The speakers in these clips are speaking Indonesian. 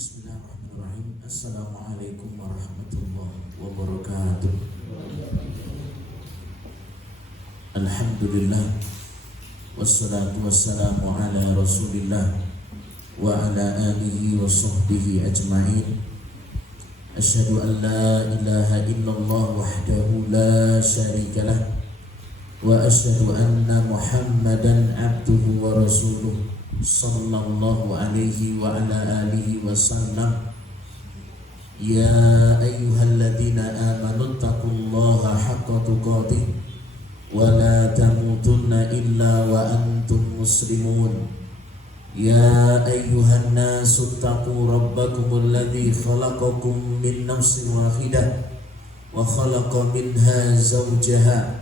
Bismillahirrahmanirrahim. Assalamualaikum warahmatullahi wabarakatuh. Alhamdulillah, wassalatu wassalamu ala rasulillah wa ala alihi wa sahbihi ajma'in. Asyhadu an la ilaha illallah wahdahu la syarikalah wa asyhadu anna muhammadan abduhu wa rasuluh sallallahu alaihi wa ala alihi wa sallam. Ya ayyuhalladzina amanu taqullaha haqqa tuqatih wa la tamutunna illa wa antum muslimun. Ya ayyuhan nasu taqu rabbakumul ladzi khalaqakum min nafsin wahidah wa khalaqa minha zawjaha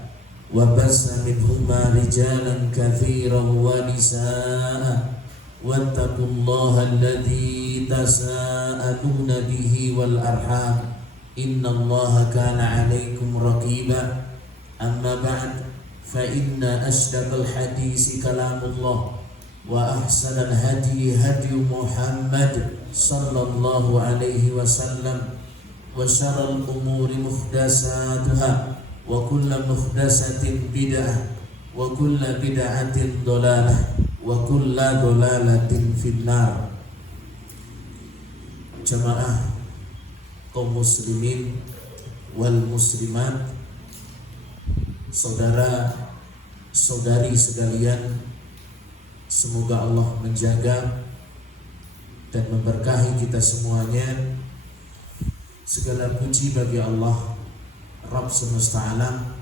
wa bassa minhuma rijalan katsiran wa nisaa wattaqullaha alladzi tasaaluna bihi wal arham innallaha kana 'alaikum raqiba. Amma ba'd, fa inna asdaqal hadisi kalamullah wa ahsanal hadi hadi Muhammad sallallahu alaihi wasallam wa syarrul umuri muhdatsatuha wa kullu muhdatsatin bid'ah wa kullu bid'atin dhalalah wa kullu dhalalatin finnar. Jamaah kaum muslimin wal muslimat, saudara saudari sekalian, semoga Allah menjaga dan memberkahi kita semuanya. Segala puji bagi Allah Rabb semesta alam,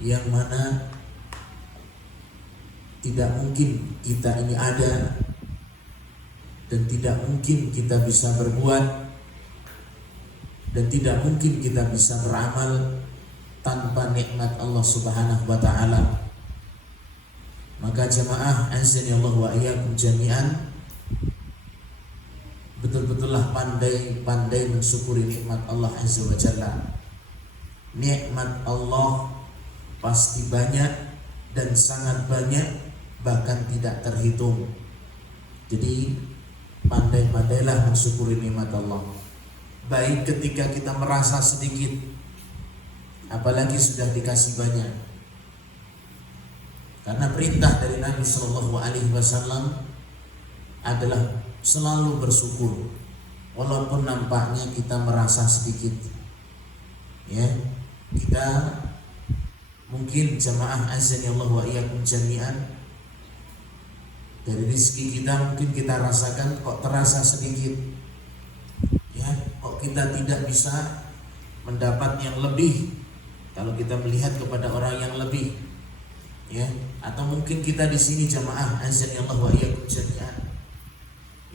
yang mana tidak mungkin kita ini ada dan tidak mungkin kita bisa berbuat dan tidak mungkin kita bisa beramal tanpa nikmat Allah Subhanahu wa taala. Maka jamaah azani Allah wa iyyakum jami'an, betul-betullah pandai-pandai mensyukuri nikmat Allah Azza wa Jalla. Nikmat Allah pasti banyak dan sangat banyak, bahkan tidak terhitung. Jadi pandai-pandailah mensyukuri nikmat Allah, baik ketika kita merasa sedikit, apalagi sudah dikasih banyak. Karena perintah dari Nabi Shallallahu Alaihi Wasallam adalah selalu bersyukur, walaupun nampaknya kita merasa sedikit. Ya, kita mungkin jamaah azani Allah wa iyyakum jami'an, dari rezeki kita mungkin kita rasakan kok terasa sedikit. Ya, kok kita tidak bisa mendapat yang lebih kalau kita melihat kepada orang yang lebih. Ya, atau mungkin kita di sini jamaah azani Allah wa iyyakum jami'an,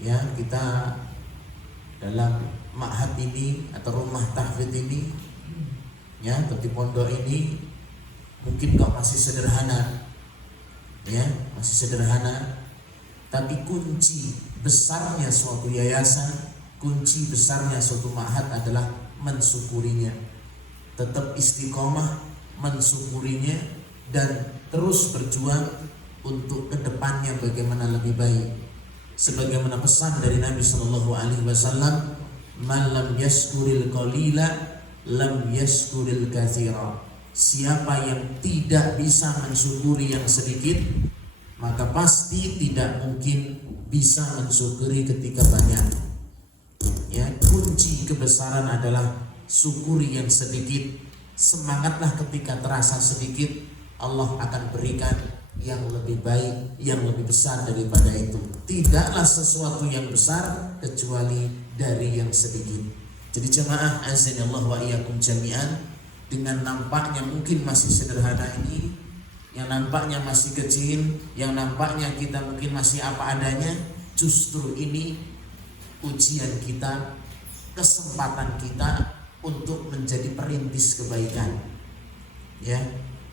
ya, kita dalam ma'had ini atau rumah tahfidz ini, ya, atau di pondok ini mungkin kok masih sederhana, ya, masih sederhana, tapi kunci besarnya suatu yayasan, kunci besarnya suatu ma'had adalah mensyukurinya, tetap istiqomah mensyukurinya dan terus berjuang untuk kedepannya bagaimana lebih baik. Sebagaimana pesan dari Nabi Shallallahu Alaihi Wasallam, "Man lam yashkuril qalila, lam yashkuril katsira." Siapa yang tidak bisa mensyukuri yang sedikit, maka pasti tidak mungkin bisa mensyukuri ketika banyak. Ya, kunci kebesaran adalah syukuri yang sedikit. Semangatlah ketika terasa sedikit, Allah akan berikan yang lebih baik, yang lebih besar daripada itu. Tidaklah sesuatu yang besar kecuali dari yang sedikit. Jadi jemaah azani Allah wa iyyakum jami'an, dengan nampaknya mungkin masih sederhana ini, yang nampaknya masih kecil, yang nampaknya kita mungkin masih apa adanya, justru ini ujian kita, kesempatan kita untuk menjadi perintis kebaikan. Ya.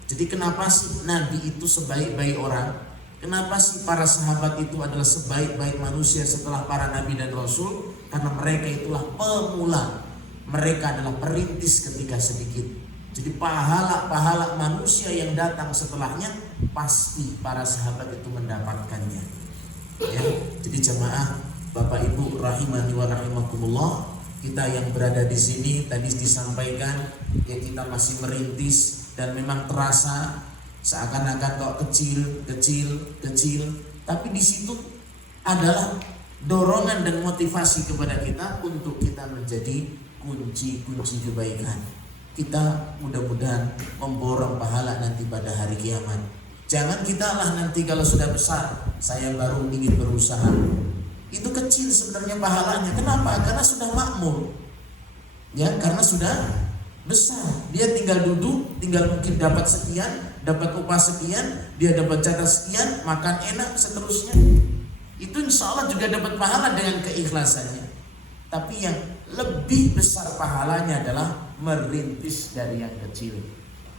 Jadi kenapa sih Nabi itu sebaik-baik orang? Kenapa sih para sahabat itu adalah sebaik-baik manusia setelah para Nabi dan Rasul? Karena mereka itulah pemula. Mereka adalah perintis ketika sedikit. Jadi pahala-pahala manusia yang datang setelahnya pasti para sahabat itu mendapatkannya. Ya, jadi jemaah Bapak Ibu rahimani wa rahimakumullah, kita yang berada di sini tadi disampaikan ya, kita masih merintis dan memang terasa seakan-akan kok kecil, tapi di situ adalah dorongan dan motivasi kepada kita untuk kita menjadi kunci-kunci kebaikan. Kita mudah-mudahan memborong pahala nanti pada hari kiamat. Jangan kita lah nanti kalau sudah besar, saya baru ingin berusaha. Itu kecil sebenarnya pahalanya. Kenapa? Karena sudah makmur. Ya, karena sudah besar. Dia tinggal duduk, tinggal mungkin dapat sekian, dapat upah sekian, dia dapat jatah sekian, makan enak, seterusnya. Itu insya Allah juga dapat pahala dengan keikhlasannya. Tapi yang lebih besar pahalanya adalah merintis dari yang kecil.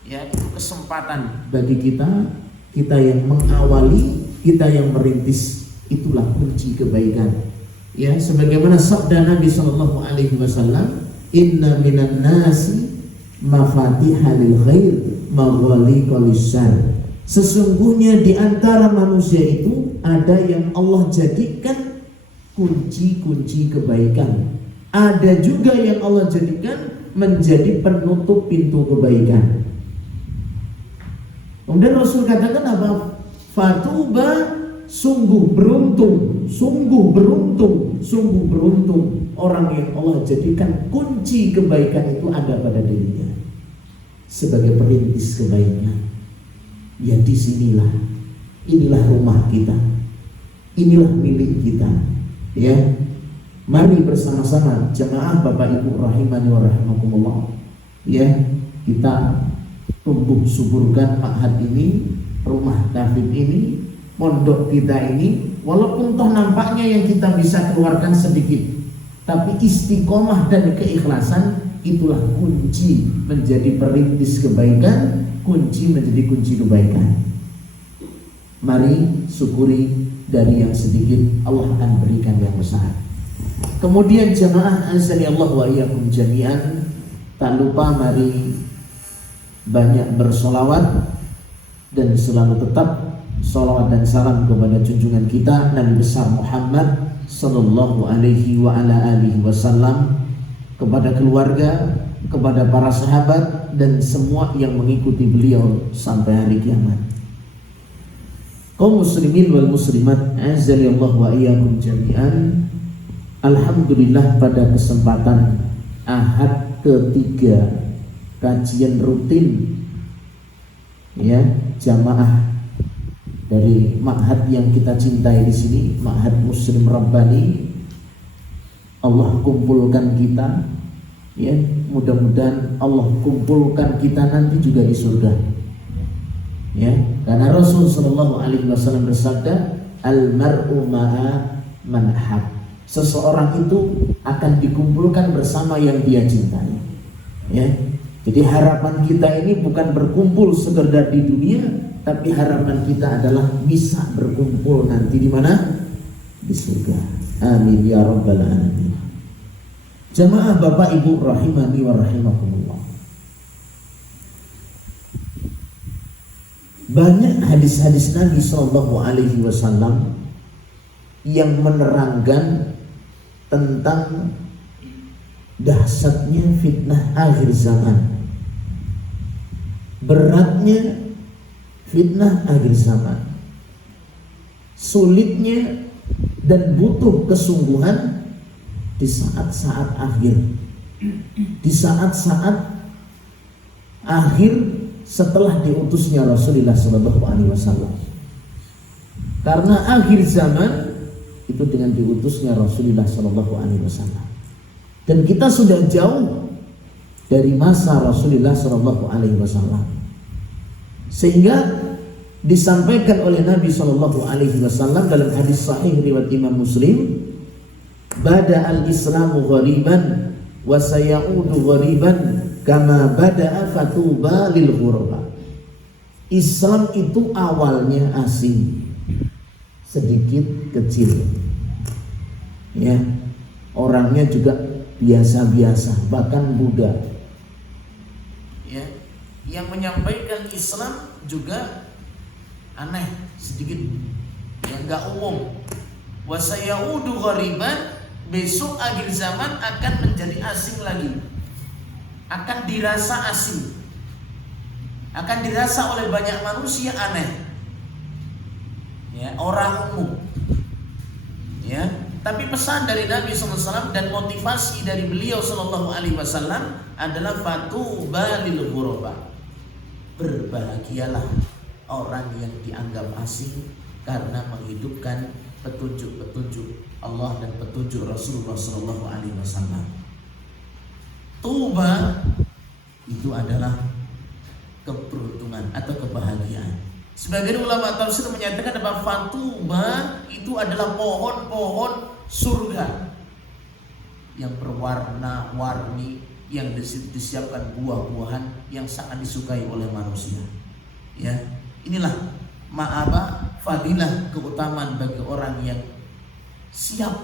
Ya, itu kesempatan bagi kita yang mengawali, kita yang merintis, itulah kunci kebaikan. Ya, sebagaimana sabda Nabi sallallahu alaihi wasallam, "Inna minan nasi mafatihal khair maghaliqal syarr." Sesungguhnya di antara manusia itu ada yang Allah jadikan kunci-kunci kebaikan. Ada juga yang Allah jadikan menjadi penutup pintu kebaikan. Kemudian Rasul katakan apa? Fatuba, sungguh beruntung, sungguh beruntung, sungguh beruntung orang yang Allah jadikan kunci kebaikan itu ada pada dirinya sebagai perintis kebaikan. Ya, inilah rumah kita, inilah milik kita. Ya, mari bersama-sama jemaah Bapak Ibu rahimani wa rahimakumullah, ya, kita tumbuh suburkan ma'had ini, rumah tahfidz ini, pondok kita ini. Walaupun toh nampaknya yang kita bisa keluarkan sedikit, tapi istiqomah dan keikhlasan itulah kunci menjadi perintis kebaikan, kunci menjadi kunci kebaikan. Mari syukuri dari yang sedikit, Allah akan berikan yang besar. Kemudian jemaah azani Allah wa iyyakum jami'an, tak lupa mari banyak bersolawat dan selalu tetap salawat dan salam kepada junjungan kita Nabi besar Muhammad sallallahu alaihi wa ala alihi wasallam, kepada keluarga, kepada para sahabat dan semua yang mengikuti beliau sampai hari kiamat. Kaum muslimin wal muslimat azza wa iyyakum jami'an. Alhamdulillah pada kesempatan Ahad ketiga kajian rutin ya jamaah dari ma'had yang kita cintai di sini, Ma'had Muslim Rabbani, Allah kumpulkan kita, ya, mudah-mudahan Allah kumpulkan kita nanti juga di surga. Ya, karena Rasul sallallahu alaihi wasallam bersabda, "Al-mar'u ma'a man hab." Seseorang itu akan dikumpulkan bersama yang dia cintai. Ya. Jadi harapan kita ini bukan berkumpul sekedar di dunia, tapi harapan kita adalah bisa berkumpul nanti di mana? Di surga. Amin ya rabbal alamin. Jamaah Bapak Ibu rahimani wa rahimakumullah. Banyak hadis-hadis Nabi sallallahu alaihi wasallam yang menerangkan tentang dahsyatnya fitnah akhir zaman, beratnya fitnah akhir zaman, sulitnya dan butuh kesungguhan di saat-saat akhir, di saat-saat akhir setelah diutusnya Rasulullah SAW. Karena akhir zaman itu dengan diutusnya Rasulullah SAW. Dan kita sudah jauh dari masa Rasulullah SAW. Sehingga disampaikan oleh Nabi SAW dalam hadis sahih riwayat Imam Muslim, "Bada al-Islamu ghariban wa sayaudu ghariban kama bada'a fatuba lil ghuraba." Islam itu awalnya asing, sedikit kecil. Ya, orangnya juga biasa-biasa, bahkan Buddha. Ya, yang menyampaikan Islam juga aneh, sedikit, yang nggak umum. wa sayaudu ghariban, besok akhir zaman akan menjadi asing lagi, akan dirasa asing, akan dirasa oleh banyak manusia aneh, ya, orang umum, ya. Tapi pesan dari Nabi SAW dan motivasi dari beliau SAW adalah fatuba lil ghuraba, berbahagialah orang yang dianggap asing karena menghidupkan petunjuk-petunjuk Allah dan petunjuk Rasulullah SAW. Tuba itu adalah keberuntungan atau kebahagiaan. Sebagian ulama tafsir menyatakan bahwa fatuba itu adalah pohon-pohon surga yang berwarna-warni, yang disiapkan buah-buahan yang sangat disukai oleh manusia. Ya, inilah fadilah keutamaan bagi orang yang siap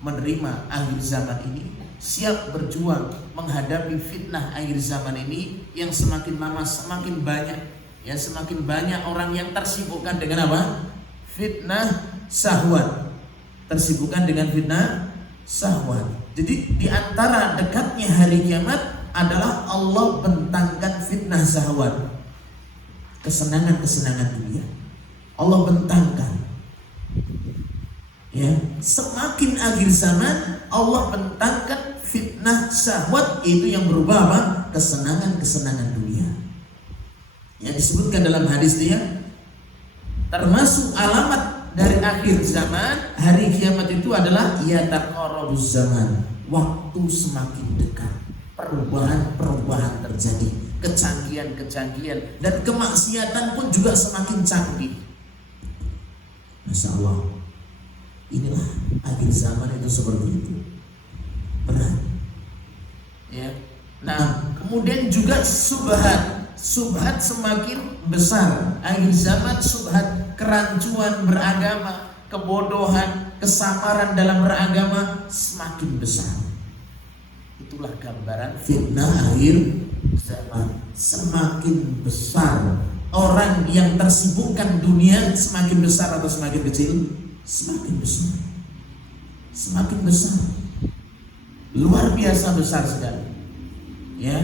menerima akhir zaman ini, siap berjuang menghadapi fitnah akhir zaman ini yang semakin lama semakin banyak. Ya, semakin banyak orang yang tersibukkan dengan apa? Fitnah syahwat. Tersibukkan dengan fitnah syahwat. Jadi di antara dekatnya hari kiamat adalah Allah bentangkan fitnah syahwat, kesenangan-kesenangan dunia. Allah bentangkan. Ya, semakin akhir zaman Allah bentangkan fitnah syahwat, itu yang berubah apa? Kesenangan-kesenangan dunia. Ya, disebutkan dalam hadis dia, termasuk alamat dari akhir zaman hari kiamat itu adalah yataqarrabuz zaman, waktu semakin dekat, perubahan-perubahan terjadi, kecanggihan-kecanggihan, dan kemaksiatan pun juga semakin canggih. Masya Allah, inilah akhir zaman itu seperti itu, benar. Ya. Nah, kemudian juga subhat semakin besar. Akhir zaman subhat, kerancuan beragama, kebodohan, kesamaran dalam beragama semakin besar. Itulah gambaran fitnah akhir zaman. Semakin besar orang yang tersibukkan dunia, semakin besar atau semakin kecil? Semakin besar. Semakin besar. Luar biasa besar sekali. Ya.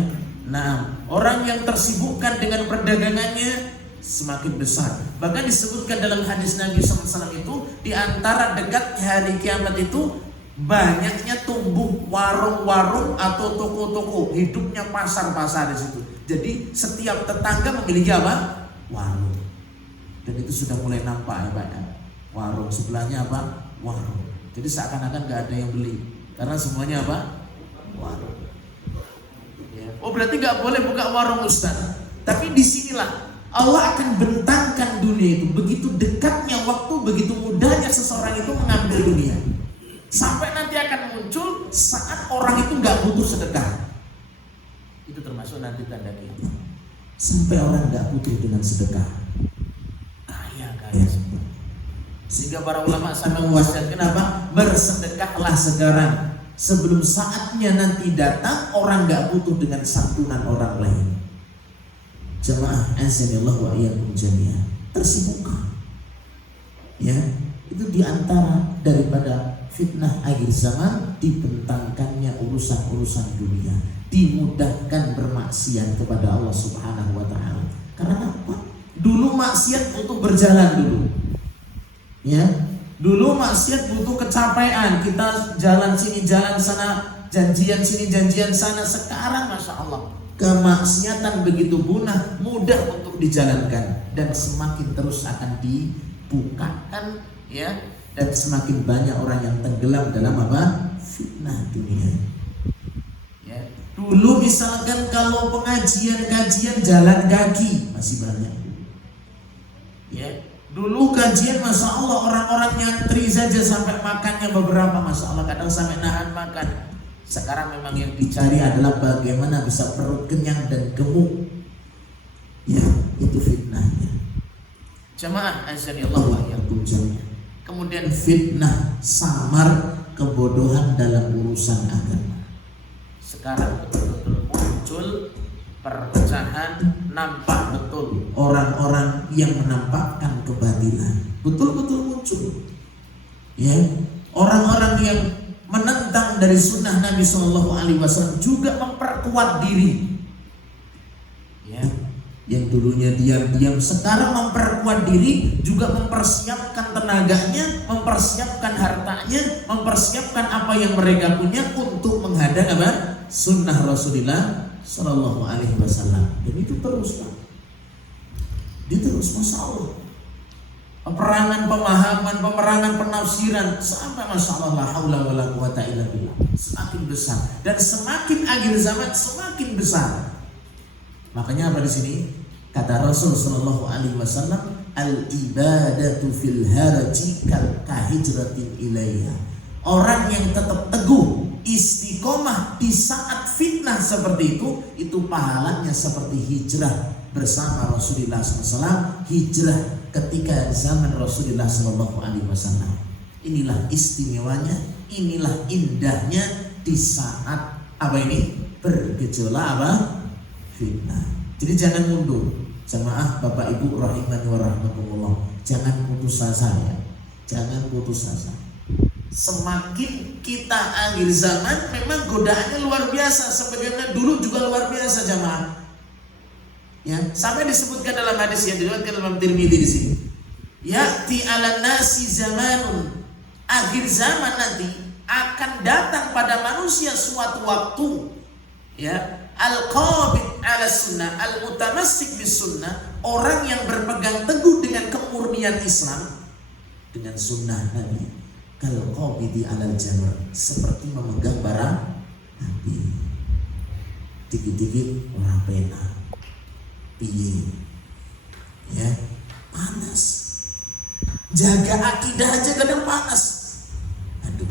Nah, orang yang tersibukkan dengan perdagangannya semakin besar. Bahkan disebutkan dalam hadis Nabi SAW itu, di antara dekatnya hari kiamat itu banyaknya tumbuh warung-warung atau toko-toko, hidupnya pasar-pasar di situ. Jadi setiap tetangga memiliki apa? Warung. Dan itu sudah mulai nampak ya Pak ya. Warung sebelahnya apa? Warung. Jadi seakan-akan gak ada yang beli, karena semuanya apa? Warung. Oh, berarti gak boleh buka warung Ustaz. Tapi disinilah Allah akan bentangkan dunia itu. Begitu dekatnya waktu, begitu mudahnya seseorang itu mengambil dunia. Sampai nanti akan muncul saat orang itu gak butuh sedekah. Itu termasuk nanti tanda kiamat. Sampai orang gak butuh dengan sedekah. Kaya semua. Sehingga para ulama sampai mewasiatkan apa? Bersedekahlah sekarang, sebelum saatnya nanti datang orang gak butuh dengan santunan orang lain. Jamaah azanillah wa iyyakum jami'an, tersibukkan. Ya, itu diantara daripada fitnah akhir zaman, dibentangkannya urusan-urusan dunia, dimudahkan bermaksiat kepada Allah Subhanahu wa taala. Karena apa? Dulu maksiat butuh berjalan dulu. Ya, dulu maksiat butuh kecapean, kita jalan sini jalan sana, janjian sini janjian sana. Sekarang Masya Allah, kemaksiatan begitu punah, mudah untuk dijalankan, dan semakin terus akan dibukakan, ya, dan semakin banyak orang yang tenggelam dalam apa? Fitnah dunia. Ya, dulu misalkan kalau pengajian-kajian jalan kaki masih banyak. Ya, dulu kajian Masya Allah orang-orang nyantri saja sampai makannya beberapa, Masya Allah, kadang sampai nahan makan. Sekarang memang yang dicari adalah bagaimana bisa perut kenyang dan gemuk. Ya, itu fitnahnya. Jamaah azanillah wa iyyakum jami'an. Kemudian fitnah samar, kebodohan dalam urusan agama. Sekarang betul-betul muncul perpecahan, nampak betul orang-orang yang menampakkan kebatilan. Betul-betul muncul. Ya, orang-orang yang menentang dari sunnah Nabi Shallallahu Alaihi Wasallam juga memperkuat diri. Ya, yang dulunya diam-diam sekarang memperkuat diri, juga mempersiapkan tenaganya, mempersiapkan hartanya, mempersiapkan apa yang mereka punya untuk menghadang apa? Sunnah Rasulullah Shallallahu Alaihi Wasallam. Dan itu terus, Pak. Dia terus, masya Allah. Peperangan pemahaman, peperangan penafsiran sampai masya Allah, la haula wala quwata illa billah, semakin besar dan semakin akhir zaman semakin besar. Makanya apa di sini? Kata Rasul Shallallahu Alaihi Wasallam, al ibadatu fil haraji kal kahijratin ilaiha. Orang yang tetap teguh istiqomah di saat fitnah seperti itu pahalanya seperti hijrah bersama Rasulullah SAW, hijrah ketika zaman Rasulullah SAW. Inilah istimewanya, inilah indahnya di saat apa ini? Bergejolak apa? Fitnah. Jadi jangan mundur, jamaah Bapak Ibu rahimani wa rahmatullah. Jangan putus asa ya, jangan putus asa. Semakin kita akhir zaman, memang godaannya luar biasa. Sebagaimana dulu juga luar biasa, jamaah. Ya, sampai disebutkan dalam hadis yang diriwayatkan dalam Tirmidzi di sini. Ya'ti 'alan nasi zamanun. Akhir zaman nanti akan datang pada manusia suatu waktu, ya, al-qabid 'ala sunnah, al-mutamassik bis sunnah, orang yang berpegang teguh dengan kemurnian Islam, dengan sunnah Nabi. Kal-qabidi 'alal jamr, seperti memegang bara api. Dikit-dikit orang pena. Piye, ya, panas. Jaga akidah aja kadang panas. Aduh,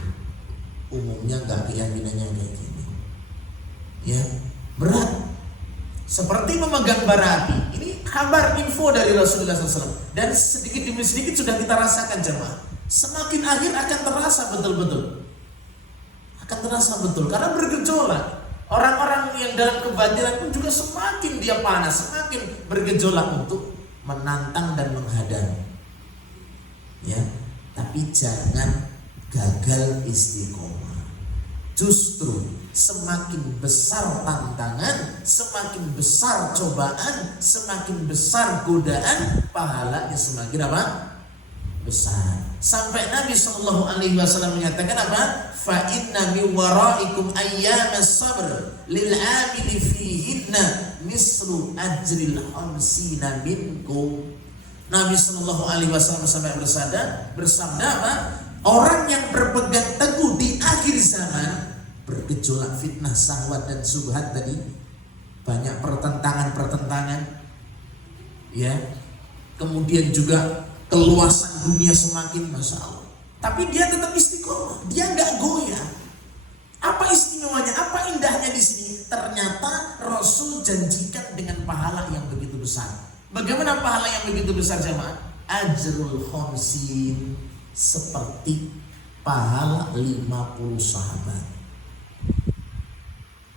umumnya nggak keyakinannya kayak gini. Ya, berat. Seperti memegang bara api. Ini kabar info dari Rasulullah SAW. Dan sedikit demi sedikit sudah kita rasakan, jemaah. Semakin akhir akan terasa betul-betul. Akan terasa betul karena bergejolak. Orang-orang yang dalam kebatilan pun juga semakin dia panas, semakin bergejolak untuk menantang dan menghadang. Ya, tapi jangan gagal istiqomah. Justru semakin besar tantangan, semakin besar cobaan, semakin besar godaan, pahalanya semakin apa? Besar. Sampai Nabi Shallallahu Alaihi Wasallam menyatakan apa? Fa inna min waraikum ayyamas sabr lil amili fihinna mislu ajril khamsina minkum. Nabi Shallallahu Alaihi Wasallam sampai bersabda apa? Orang yang berpegang teguh di akhir zaman, bergejolak fitnah, syahwat dan syubhat tadi, banyak pertentangan, ya. Kemudian juga keluasan dunia semakin, masya Allah. Tapi dia tetap istiqomah, dia nggak goyah. Apa istimewanya? Apa indahnya di sini? Ternyata Rasul janjikan dengan pahala yang begitu besar. Bagaimana pahala yang begitu besar, jemaah? Ajrul khamsin, seperti pahala 50 sahabat.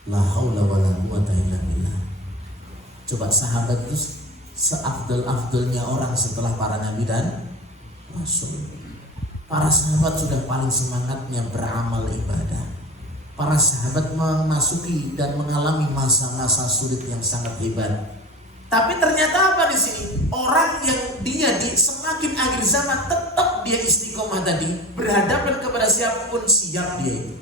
La haula wala quwata illa billah. Coba sahabat itu seafdal-afdalnya orang setelah para nabi dan rasul. Para sahabat sudah paling semangatnya beramal ibadah. Para sahabat memasuki dan mengalami masa-masa sulit yang sangat hebat. Tapi ternyata apa di sini? Orang yang dia di semakin akhir zaman tetap dia istiqomah tadi, berhadapan kepada siapapun siap dia itu.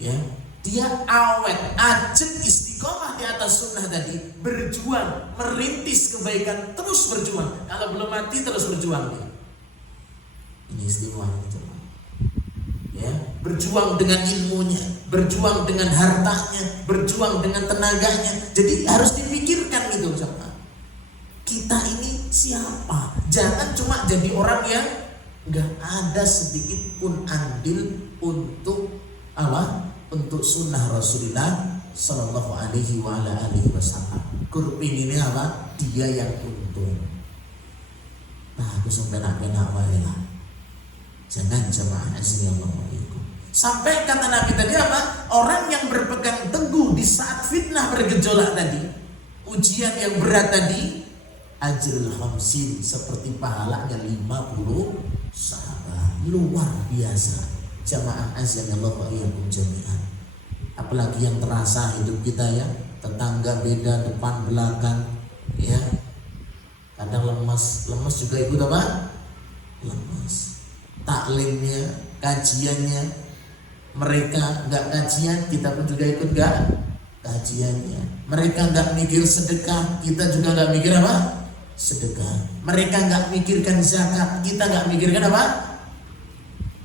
Ya, dia awet, ajeng istiqomah di atas sunnah tadi, berjuang, merintis kebaikan, terus berjuang. Kalau belum mati terus berjuang dia. Ini istimewa itu. Ya, berjuang dengan ilmunya, berjuang dengan hartanya, berjuang dengan tenaganya. Jadi harus dipikirkan gitu, sama kita ini siapa? Jangan cuma jadi orang yang nggak ada sedikit pun andil untuk apa? Untuk sunnah Rasulullah Sallallahu Alaihi Wasallam. Kurpin ini apa? Dia yang untung. Nah, aku sampai nak lah. Jangan jemaah assalamualaikum. Sampai kata Nabi tadi apa? Orang yang berpegang teguh di saat fitnah bergejolak tadi, ujian yang berat tadi, ajrul khamsin, seperti pahalanya 50 sahabat. luar biasa. Jamaah azanallahu wa iyyakum jami'an. Apalagi yang terasa hidup kita ya, tetangga beda, depan belakang ya. Kadang lemas juga ikut apa? Lemas. Taklimnya, kajiannya, mereka nggak kajian, kita pun juga ikut nggak kajiannya. Mereka nggak mikir sedekah, kita juga nggak mikir apa? Sedekah. Mereka nggak mikirkan zakat, kita nggak mikirkan apa?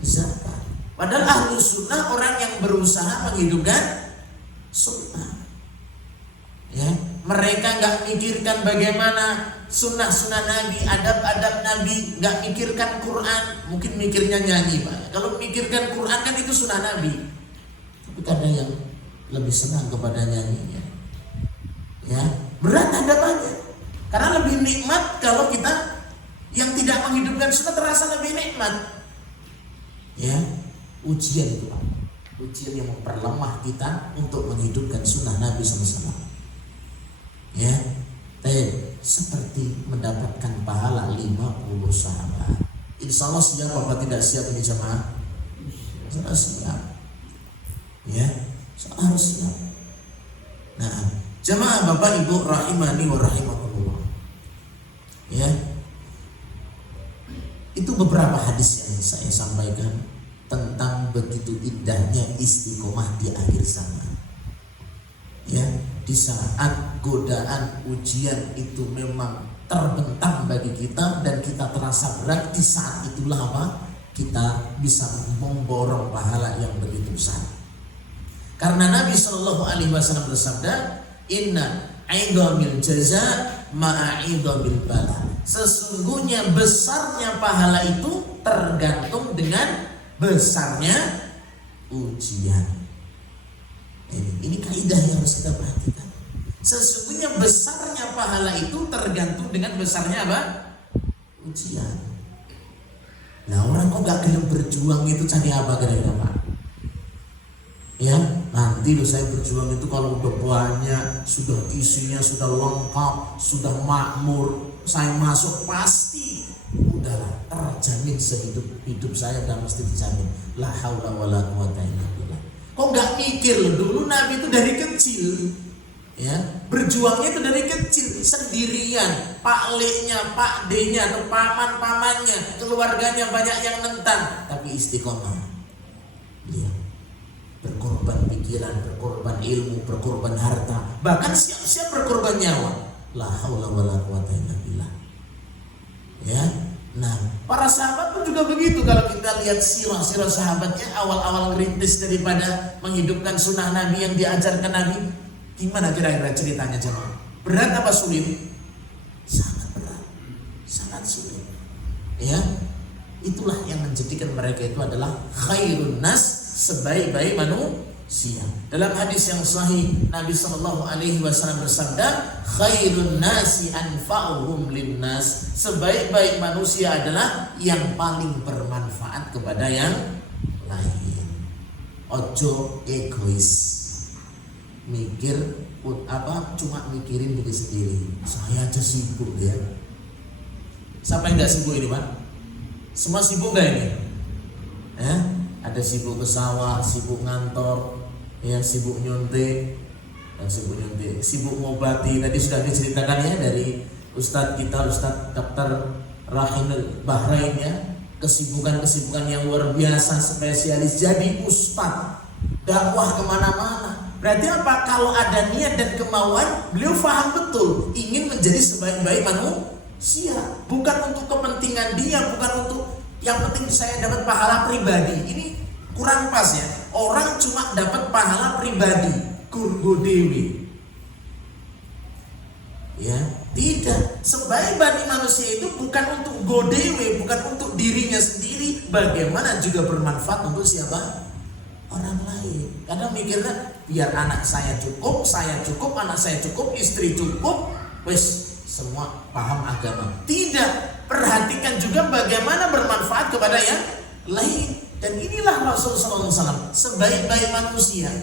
Zakat. Padahal ahlu sunnah orang yang berusaha menghidupkan sunnah. Ya, mereka nggak mikirkan bagaimana sunnah-sunnah Nabi, adab-adab Nabi, nggak mikirkan Quran, mungkin mikirnya nyanyi Pak. Kalau mikirkan Quran kan itu sunnah Nabi. Tapi ada yang lebih senang kepada nyanyinya. Ya, berat hadapannya. Karena lebih nikmat kalau kita yang tidak menghidupkan sunnah terasa lebih nikmat. Ya, ujian itu Pak. Ujian yang memperlemah kita untuk menghidupkan sunnah Nabi SAW. Ya, seperti mendapatkan pahala 50 sahabat. Insya Allah siap apa tidak siap ini jemaah? Harus siap. Ya, harus siap. Nah, jemaah Bapak Ibu rahimani wa rahimakumullah. Ya, itu beberapa hadis yang saya sampaikan tentang begitu indahnya istiqomah di akhir zaman. Ya, di saat godaan ujian itu memang terbentang bagi kita dan kita terasa berat, di saat itulah apa? Kita bisa memborong pahala yang begitu besar. Karena Nabi Shallallahu Alaihi Wasallam bersabda, Inna aidhamil jaza ma'aidhamil bala. Sesungguhnya besarnya pahala itu tergantung dengan besarnya ujian. Ini kaidah yang harus kita perhatikan. Sesungguhnya besarnya pahala itu tergantung dengan besarnya apa? Ujian. Nah, orang kok gak gelem berjuang itu cari apa kira-kira Pak? Ya, nanti loh saya berjuang itu kalau udah banyak, sudah isinya sudah lengkap, sudah makmur, saya masuk pasti udahlah terjamin sehidup saya udah mesti dijamin. La haula wala quwata illa billah. Kok nggak mikir loh, dulu Nabi itu dari kecil ya berjuangnya itu dari kecil sendirian, Pak Leknya, Pak D-nya atau paman-pamannya, keluarganya banyak yang nentang, tapi istiqomah. Dia berkorban pikiran, berkorban ilmu, berkorban harta, bahkan siap-siap berkorban nyawa. La haula wala quwata illa billah. Ya, nah para sahabat pun juga begitu. Kalau kita lihat sirah sahabatnya awal-awal ngerintis daripada menghidupkan sunnah Nabi yang diajarkan Nabi, gimana kira-kira ceritanya jemaah? Berat apa sulit? Sangat berat, sangat sulit. Ya, itulah yang menjadikan mereka itu adalah khairun nas, sebaik-baik manusia. Dalam hadis yang sahih Nabi Shallallahu Alaihi Wasallam bersabda, khairun nasi anfa'uhum linnas. Sebaik-baik manusia adalah yang paling bermanfaat kepada yang lain. Ojo egois, mikir apa cuma mikirin diri sendiri. Saya aja sibuk ya. Siapa yang nggak sibuk ini Pak? Semua sibuk nggak ini? Ada sibuk ke sawah, sibuk ngantor, ya sibuk nyuntik, sibuk ngobati. Tadi sudah diceritakan ya dari Ustadz kita, Ustadz Dr. Rahim Bahrain ya, kesibukan-kesibukan yang luar biasa, spesialis jadi ustadz, dakwah kemana-mana. Berarti apa? Kalau ada niat dan kemauan, beliau paham betul ingin menjadi sebaik-baik manusia, bukan untuk kepentingan dia, bukan untuk yang penting saya dapat pahala pribadi. Ini kurang pas ya. Orang cuma dapat pahala pribadi, kurgo dewi. Ya, tidak. Sebaik-baik manusia itu bukan untuk godewe, bukan untuk dirinya sendiri, bagaimana juga bermanfaat untuk siapa? Orang lain. Kadang mikirnya biar anak saya cukup, anak saya cukup, istri cukup, wes semua paham agama. Tidak. Perhatikan juga bagaimana bermanfaat kepada yang lain. Dan inilah Rasulullah SAW sebaik-baik manusia.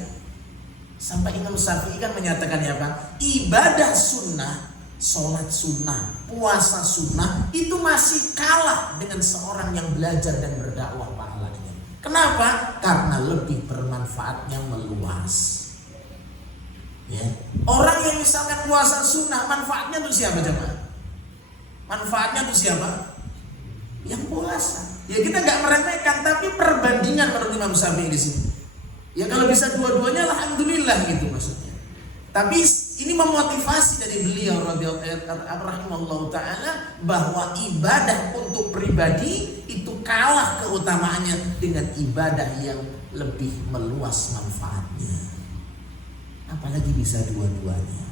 Sampai Imam Syafi'i kan menyatakan apa? Ibadah sunnah sholat sunnah, puasa sunnah itu masih kalah dengan seorang yang belajar dan berdakwah pahalanya. Kenapa? Karena lebih bermanfaatnya meluas. Ya. Orang yang misalkan puasa sunnah, manfaatnya untuk siapa jemaah? Manfaatnya untuk siapa? Yang puasa. Ya kita nggak meremehkan, tapi perbandingan menurut Imam Syafi'i di sini. Ya kalau bisa dua-duanya, alhamdulillah gitu maksudnya. Tapi ini memotivasi dari beliau rahimahullah taala bahwa ibadah untuk pribadi itu kalah keutamaannya dengan ibadah yang lebih meluas manfaatnya. Apalagi bisa dua-duanya.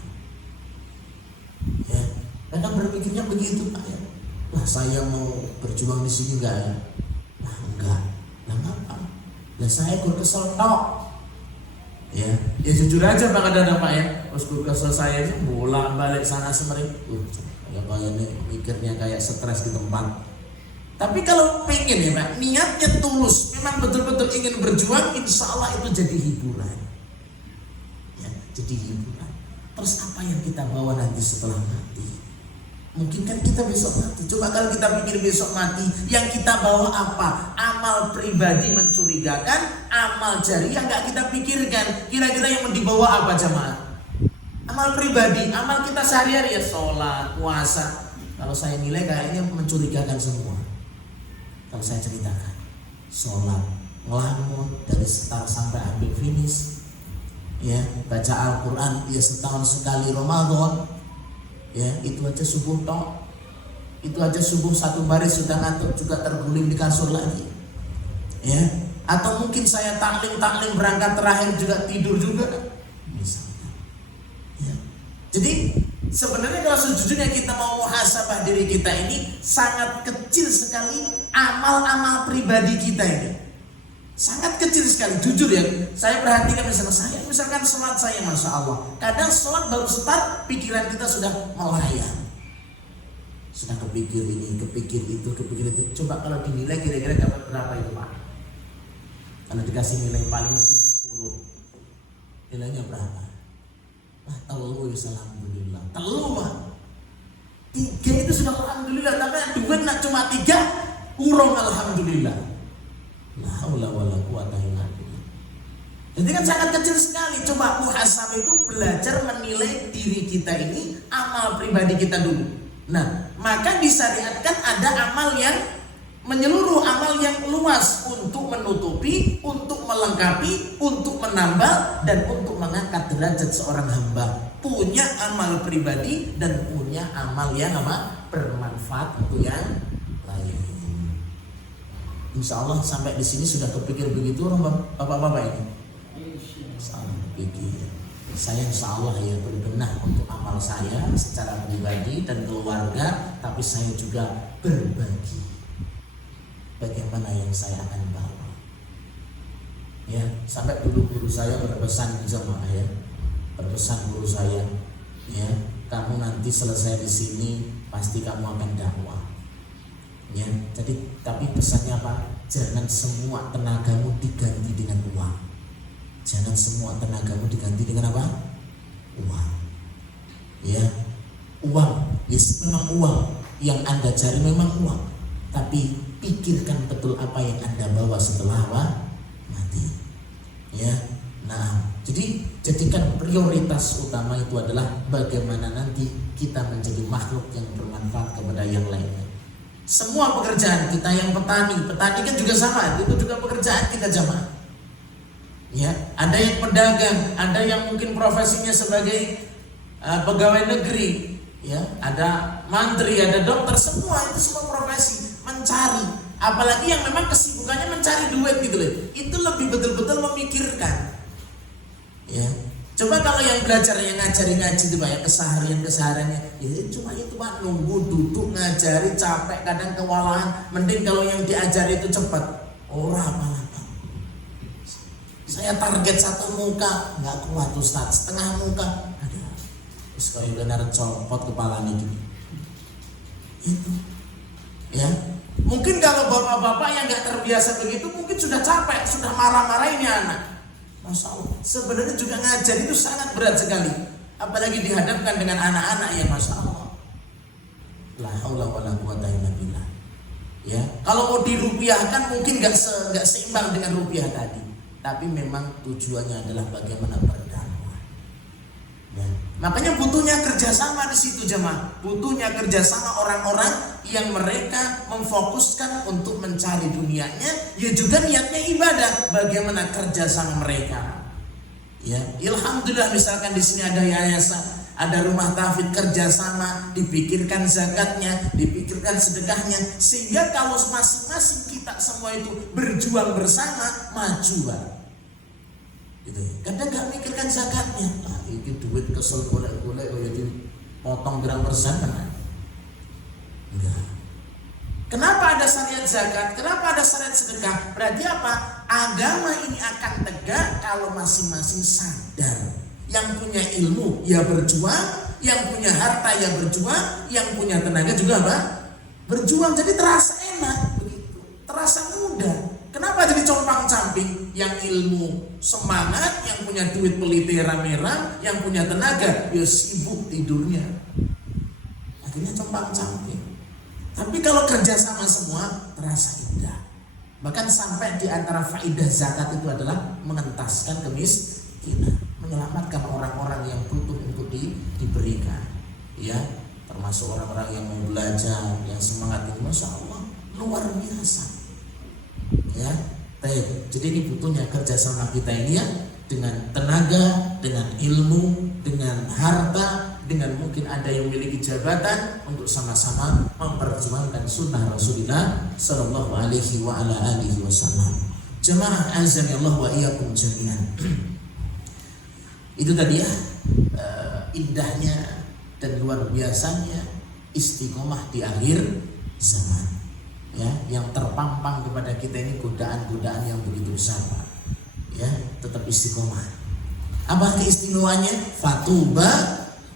Ya, kadang berpikirnya begitu Pak ya. Lah saya mau berjuang di sini enggak ya? Lah enggak. Lah ngapa? Lah saya ikut kesel tok. Ya jujur aja Pak kadang Pak ya. Terus kesel saya itu bolak-balik sana semari. Ya Pak ini mikirnya kayak stres di tempat. Tapi kalau pengen ya Pak, niatnya tulus, memang betul-betul ingin berjuang, insya Allah itu jadi hiburan. Ya, jadi hiburan. Terus apa yang kita bawa nanti setelah mati? Mungkin kan kita besok mati. Coba kalau kita pikir besok mati, yang kita bawa apa? Amal pribadi mencurigakan, amal jariah nggak kita pikirkan. Kira-kira yang mau dibawa apa jemaah? Amal pribadi, amal kita sehari-hari ya sholat, puasa. Kalau saya nilai kayaknya mencurigakan semua. Kalau saya ceritakan, sholat, ngelamun dari start sampai habis finish, ya baca Al-Quran ya setahun sekali Ramadan. Ya, itu aja subuh tok. Itu aja subuh satu baris sudah ngantuk juga terguling di kasur lagi. Ya, atau mungkin saya taklim berangkat terakhir juga tidur juga misalnya. Ya. Jadi sebenarnya kalau sejujurnya kita mau muhasabah diri kita ini sangat kecil sekali amal-amal pribadi kita ini. Sangat kecil sekali, jujur ya. Saya perhatikan misalkan sholat saya, masya Allah. Kadang sholat baru start, pikiran kita sudah melayang. Sudah kepikir ini, kepikir itu. Coba kalau dinilai kira-kira dapat berapa itu Pak? Kalau dikasih nilai paling tinggi 10, nilainya berapa? Nah, telu ya alhamdulillah. Telu Pak. 3 itu sudah alhamdulillah. Tapi duit nak cuma 3, urung alhamdulillah. La haula wala quwata illa billah. Jadi kan sangat kecil sekali. Coba muhasabah itu belajar menilai diri kita ini, amal pribadi kita dulu. Nah, maka disyariatkan ada amal yang menyeluruh, amal yang luas untuk menutupi, untuk melengkapi, untuk menambah dan untuk mengangkat derajat seorang hamba. Punya amal pribadi dan punya amal yang bermanfaat untuk yang lain. Insya Allah sampai di sini sudah kepikir begitu orang bapak-bapak ini. Insya Allah kepikir. Saya insya Allah ya berbenah untuk amal saya secara pribadi dan keluarga, tapi saya juga berbagi bagaimana yang saya akan bawa. Ya, sampai dulu guru saya berpesan di jamaah ya, berpesan guru saya, ya kamu nanti selesai di sini pasti kamu akan dakwah. Ya, jadi tapi pesannya apa? Jangan semua tenagamu diganti dengan uang. Jangan semua tenagamu diganti dengan apa? Uang. Ya, uang. Yes, memang uang yang Anda cari memang uang. Tapi pikirkan betul apa yang Anda bawa setelah mati. Ya. Nah, jadi jadikan prioritas utama itu adalah bagaimana nanti kita menjadi makhluk yang bermanfaat kepada yang lainnya. Semua pekerjaan kita yang petani kan juga sama, itu juga pekerjaan kita jamaah. Ya, ada yang pedagang, ada yang mungkin profesinya sebagai pegawai negeri, ya, ada mantri, ada dokter, semua itu semua profesi mencari. Apalagi yang memang kesibukannya mencari duit gitu loh. Itu lebih betul-betul memikirkan. Ya. Coba kalau yang belajar yang ngajari ngaji itu Pak ya, kesehariannya ya cuma itu Pak, nunggu duduk ngajari capek kadang kewalahan. Mending kalau yang diajari itu cepat. Ora apa-apa. Saya target 1 muka nggak kuat Ustaz, setengah muka. Aduh. Terus kalau benar copot kepalanya gitu. Itu. Ya. Mungkin kalau bapak-bapak yang nggak terbiasa begitu mungkin sudah capek, sudah marah-marah ini anak. Masya Allah, sebenarnya juga ngajar itu sangat berat sekali. apalagi dihadapkan dengan anak-anak yang masya Allah, la haula wala quwata illa billah. Ya, kalau mau dirupiahkan mungkin nggak seimbang dengan rupiah tadi, tapi memang tujuannya adalah bagaimana berdakwah. Ya. Makanya butuhnya kerjasama di situ jemaah, butuhnya kerjasama orang-orang yang mereka memfokuskan untuk mencari dunianya, ya juga niatnya ibadah. Bagaimana kerjasama mereka? Ya, alhamdulillah misalkan di sini ada yayasan, ada rumah tahfidz kerjasama, dipikirkan zakatnya, dipikirkan sedekahnya, sehingga kalau masing-masing kita semua itu berjuang bersama, maju Pak. Gitu. Kadang nggak mikirkan zakatnya, ini duit kesel golek-golek kayak dipotong berapa persen kan? Enggak. Kenapa ada syariat zakat? Kenapa ada syariat sedekah? Berarti apa? Agama ini akan tegak kalau masing-masing sadar. Yang punya ilmu ya berjuang, yang punya harta ya berjuang, yang punya tenaga juga apa? Berjuang. Jadi terasa enak begitu, terasa mudah. Kenapa jadi compang-camping? Yang ilmu semangat, yang punya duit beli merah, yang punya tenaga ya sibuk tidurnya. Akhirnya compang-camping. Tapi kalau kerja sama semua terasa indah. Bahkan sampai di antara faidah zakat itu adalah mengentaskan kemiskinan, menyelamatkan orang-orang yang butuh untuk diberikan. Ya, termasuk orang-orang yang mau belajar, yang semangat ini, masya Allah luar biasa. Ya, jadi ini butuhnya kerjasama kita ini ya, dengan tenaga, dengan ilmu, dengan harta, dengan mungkin ada yang memiliki jabatan untuk sama-sama memperjuangkan sunnah Rasulullah Sallallahu Alaihi wa ala alihi Wasallam. Jemaah azan Allah wa iyyakum jami'an. Itu tadi ya indahnya dan luar biasanya istiqomah di akhir zaman. Ya, yang terpampang kepada kita ini godaan-godaan yang begitu besar, Pak. Ya, tetap istiqomah. Apa keistimewaannya? Fatuba,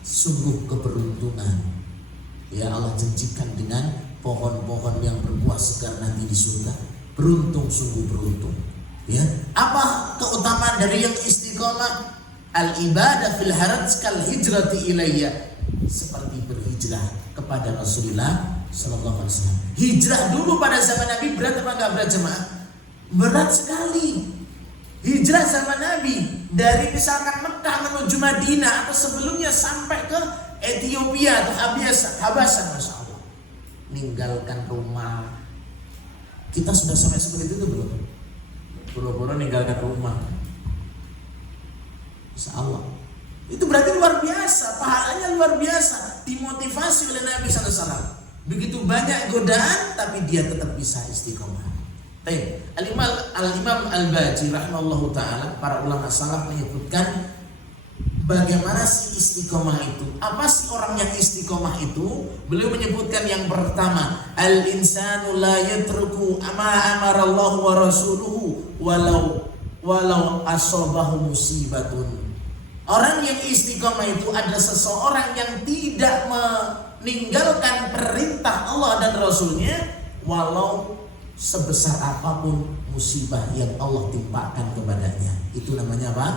sungguh keberuntungan. Ya, Allah janjikan dengan pohon-pohon yang berbuah segar nanti di surga. Beruntung, sungguh beruntung. Ya, apa keutamaan dari yang istiqomah? Al-ibadah fil haraj kal hijrati ilayya, seperti berhijrah kepada Rasulullah Sallallahu Alaihi Wasallam. Hijrah dulu pada zaman Nabi berat apa enggak berat jemaah? Berat sekali. Hijrah zaman Nabi dari misalkan Mekah menuju Madinah atau sebelumnya sampai ke Ethiopia atau Habasah, masya Allah. Ninggalkan rumah. Kita sudah sampai seperti itu belum? Boro-boro ninggalkan rumah. Masya Allah. Itu berarti luar biasa, pahalanya luar biasa. Dimotivasi oleh Nabi SAW. Begitu banyak godaan, tapi dia tetap bisa istiqomah. Al-Imam Al-Baji rahimahullahu ta'ala, para ulama salaf menyebutkan bagaimana sih istiqomah itu. Apa sih orang yang istiqomah itu? Beliau menyebutkan yang pertama, al-insanu la yatruku ma amarallahu wa rasuluhu walau asobahu musibatun. Orang yang istiqomah itu adalah seseorang yang tidak meninggalkan perintah Allah dan Rasulnya walau sebesar apapun musibah yang Allah timpakan kepadanya. Itu namanya apa?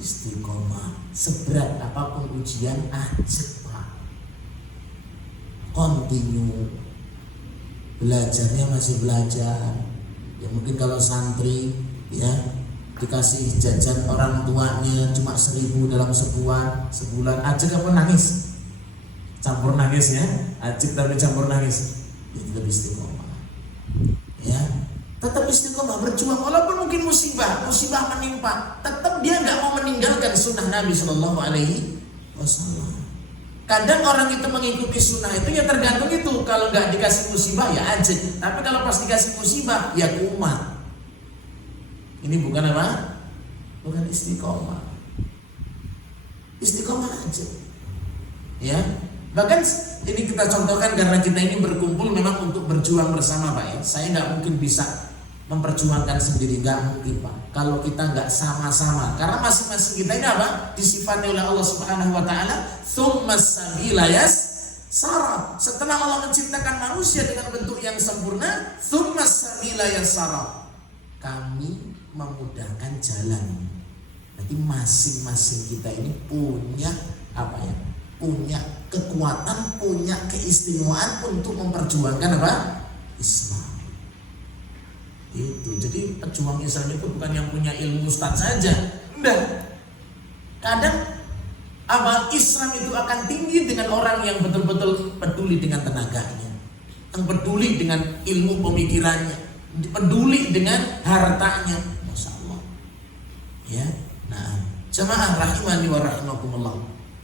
Istiqomah. Seberat apapun ujian, Pak. Continue. Belajarnya masih belajar. Ya mungkin kalau santri ya dikasih jajan orang tuanya cuma 1.000 dalam sebulan ajak apa nangis, campur nangis ya, ajak tapi campur nangis. Itu lebih istiqomah. Ya, tetap istiqomah berjuang walaupun mungkin musibah menimpa, tetap dia nggak mau meninggalkan sunnah Nabi Shallallahu Alaihi Wasallam. Kadang orang itu mengikuti sunnah itu ya tergantung itu, kalau nggak dikasih musibah ya ajak, tapi kalau pas dikasih musibah ya kumat. Ini bukan apa? Bukan istiqomah. Istiqomah aja. Ya. Bahkan ini kita contohkan karena kita ini berkumpul memang untuk berjuang bersama, Pak ya. Saya nggak mungkin bisa memperjuangkan sendiri, nggak mungkin, Pak. Kalau kita nggak sama-sama, karena masing-masing kita ini apa? Disifati oleh Allah Subhanahu Wa Taala, tsummas sabila yassara. Setelah Allah menciptakan manusia dengan bentuk yang sempurna, tsummas sabila yassara. Kami memudahkan jalan. Berarti masing-masing kita ini punya apa ya? Punya kekuatan, punya keistimewaan untuk memperjuangkan apa? Islam. Itu. Jadi pejuang Islam itu bukan yang punya ilmu ustaz saja. Enggak. Kadang apa? Islam itu akan tinggi dengan orang yang betul-betul peduli dengan tenaganya, yang peduli dengan ilmu pemikirannya, peduli dengan hartanya. Masya Allah. Ya. Nah, jamaah rahimani wa rahimakumullah.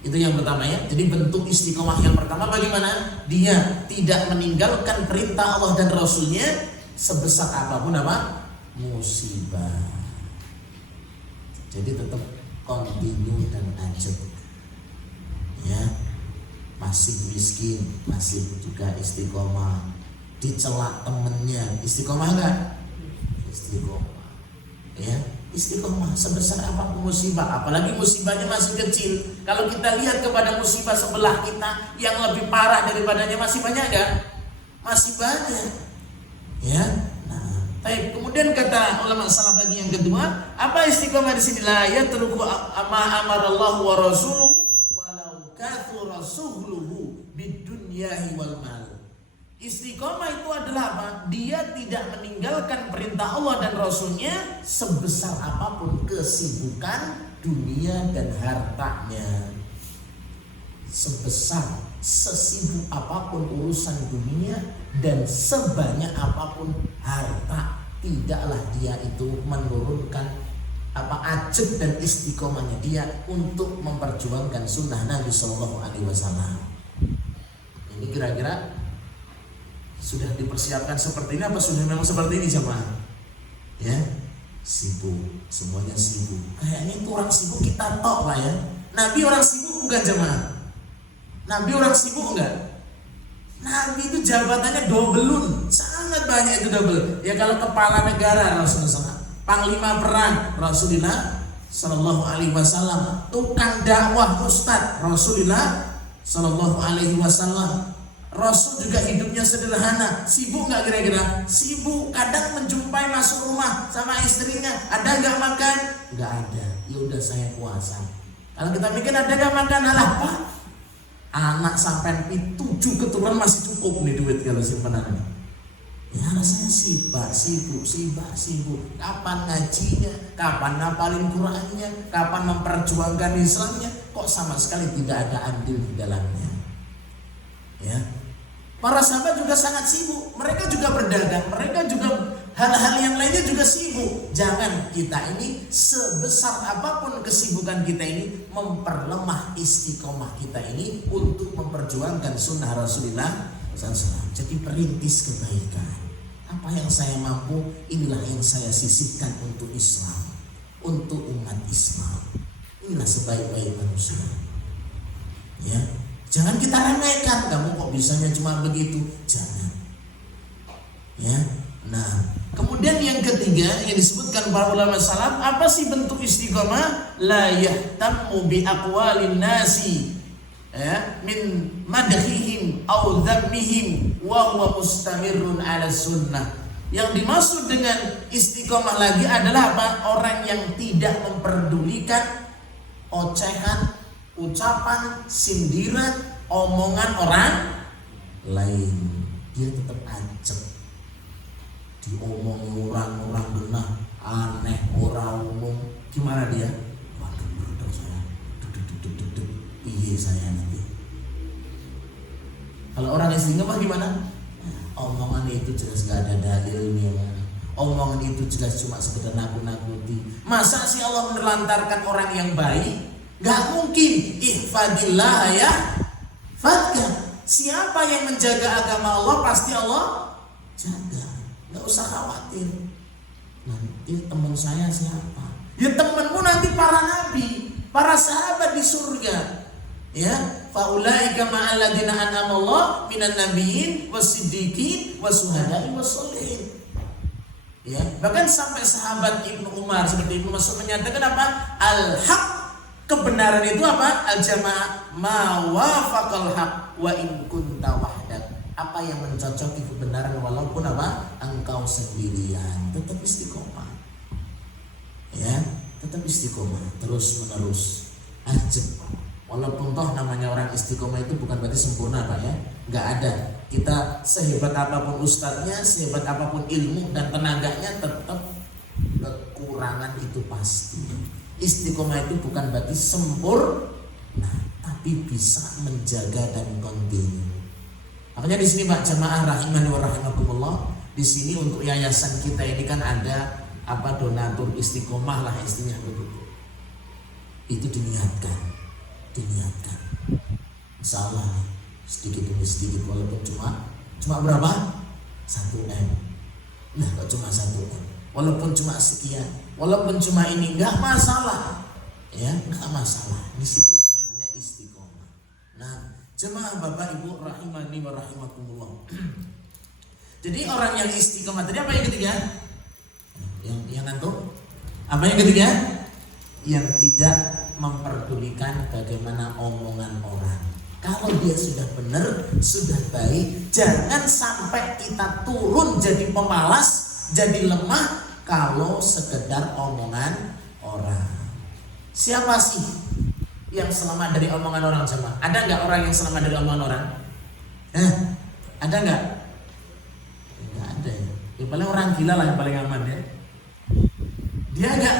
Itu yang pertama ya. Jadi bentuk istiqomah yang pertama bagaimana? Dia tidak meninggalkan perintah Allah dan Rasulnya sebesar apapun apa? Musibah. Jadi tetap continue dan lanjut. Ya. Masih miskin, masih juga istiqomah. Dicela temennya, istiqomah enggak? Istiqomah. Ya. Istiqomah sebesar apapun musibah, apalagi musibahnya masih kecil. Kalau kita lihat kepada musibah sebelah kita yang lebih parah daripadanya, masih banyak enggak? Masih banyak. Ya. Nah, baik. Kemudian kata ulama salaf lagi yang kedua, apa istiqomah di sini? La yatruku ma amarallahu wa rasuluhu walau kathura suhluhu bidunyahi wal mal. Istiqomah itu adalah apa? Dia tidak meninggalkan perintah Allah dan Rasulnya sebesar apapun kesibukan dunia dan hartanya. Sebesar, sesibuk apapun urusan dunia dan sebanyak apapun harta, tidaklah dia itu menurunkan ajab dan istiqomahnya dia untuk memperjuangkan sunnah Nabi Shallallahu Alaihi Wasallam. Ini kira-kira sudah dipersiapkan seperti ini apa sudah memang seperti ini jemaah? Ya, sibuk, semuanya sibuk. Kayaknya itu orang sibuk kita tok lah ya. Nabi orang sibuk bukan jemaah? Nabi orang sibuk enggak? Nabi itu jabatannya dobelun, sangat banyak itu double. Ya kalau kepala negara Rasulullah, panglima perang Rasulullah Sallallahu Alaihi Wasallam, tukang dakwah ustadz Rasulullah Sallallahu Alaihi Wasallam. Rasul juga hidupnya sederhana. Sibuk nggak kira-kira? Sibuk. Kadang menjumpai masuk rumah sama istrinya, ada nggak makan? Nggak ada. Ya udah saya puasa. Kalau kita mikir ada nggak makan, apa? Anak sampai 7 keturunan masih cukup nih duit kalau simpanan. Ya rasanya sibuk. Kapan ngajinya? Kapan ngapalin Qurannya? Kapan memperjuangkan Islamnya? Kok sama sekali tidak ada andil di dalamnya? Ya. Para sahabat juga sangat sibuk. Mereka juga berdagang, mereka juga hal-hal yang lainnya juga sibuk. Jangan kita ini sebesar apapun kesibukan kita ini memperlemah istiqomah kita ini untuk memperjuangkan sunnah Rasulullah SAW. Jadi perintis kebaikan. Apa yang saya mampu, inilah yang saya sisihkan untuk Islam, untuk umat Islam. Inilah sebaik-baik manusia. Ya. Jangan kita remehkan, kamu kok bisanya cuma begitu. Jangan. Ya. Nah, kemudian yang ketiga yang disebutkan para ulama salaf, apa sih bentuk istiqomah? La yahtammu bi aqwalin nasi, ya, min madhihim au dhammihim wa huwa mustamirrun ala sunnah. Yang dimaksud dengan istiqomah lagi adalah apa? Orang yang tidak memperdulikan ocehan, ucapan, sindiran, omongan orang lain. Dia tetap ancep, diomongi orang benar, aneh, orang umum. Gimana dia? Waduh, berdua saya, duduk, iya saya nanti. Kalau orang istiqomah gimana? Omongan itu jelas gak ada dalilnya. Omongan itu jelas cuma sekedar nakut-nakuti. Masa sih Allah menelantarkan orang yang baik? Gak mungkin. Ihfadillah ya fadka. Siapa yang menjaga agama Allah pasti Allah jaga. Gak usah khawatir. Nanti teman saya siapa? Ya temanmu nanti para nabi, para sahabat di surga. Ya, faulaika ma'alladina an'amallahu minan nabiyyin wasiddiqin wasuhada'i wassolihin. Ya, bahkan sampai sahabat Ibnu Umar seperti Ibnu Mas'ud menyatakan apa? Al-haq, kebenaran itu apa? Al-jamaah ma wafaqal haq wa in kunta wahdak. Apa yang mencocoki kebenaran walaupun apa? Engkau sendirian. Tetap istiqomah. Ya, tetap tetap istiqomah terus menerus aja. Walaupun toh namanya orang istiqomah itu bukan berarti sempurna Pak ya, nggak ada. Kita sehebat apapun ustadznya, sehebat apapun ilmu dan tenaganya, tetap kekurangan itu pasti. Istiqomah itu bukan berarti sempurna, tapi bisa menjaga dan kontinu. Makanya di sini Pak jamaah rahimani wa rahimakumullah, di sini untuk yayasan kita ini kan ada donatur istiqomah lah istilahnya begitu. Itu diniatkan. Insya Allah sedikit demi sedikit, walaupun cuma berapa? 1 M. Nah kok cuma 1 M, walaupun cuma sekian, walaupun cuma ini, nggak masalah ya, nggak masalah. Disitulah namanya istiqomah. Nah jemaah Bapak Ibu rahimani wa rahimakumullah. Jadi orang yang istiqomah tadi apa yang ketiga? Yang ngantuk? Apa yang ketiga? Yang tidak memperdulikan bagaimana omongan orang. Kalau dia sudah benar, sudah baik, jangan sampai kita turun jadi pemalas, jadi lemah kalau sekedar omongan orang. Siapa sih yang selamat dari omongan orang sama? Ada nggak orang yang selamat dari omongan orang? Ada nggak? Nggak ada ya. Yang paling orang gila lah yang paling aman ya. Dia nggak.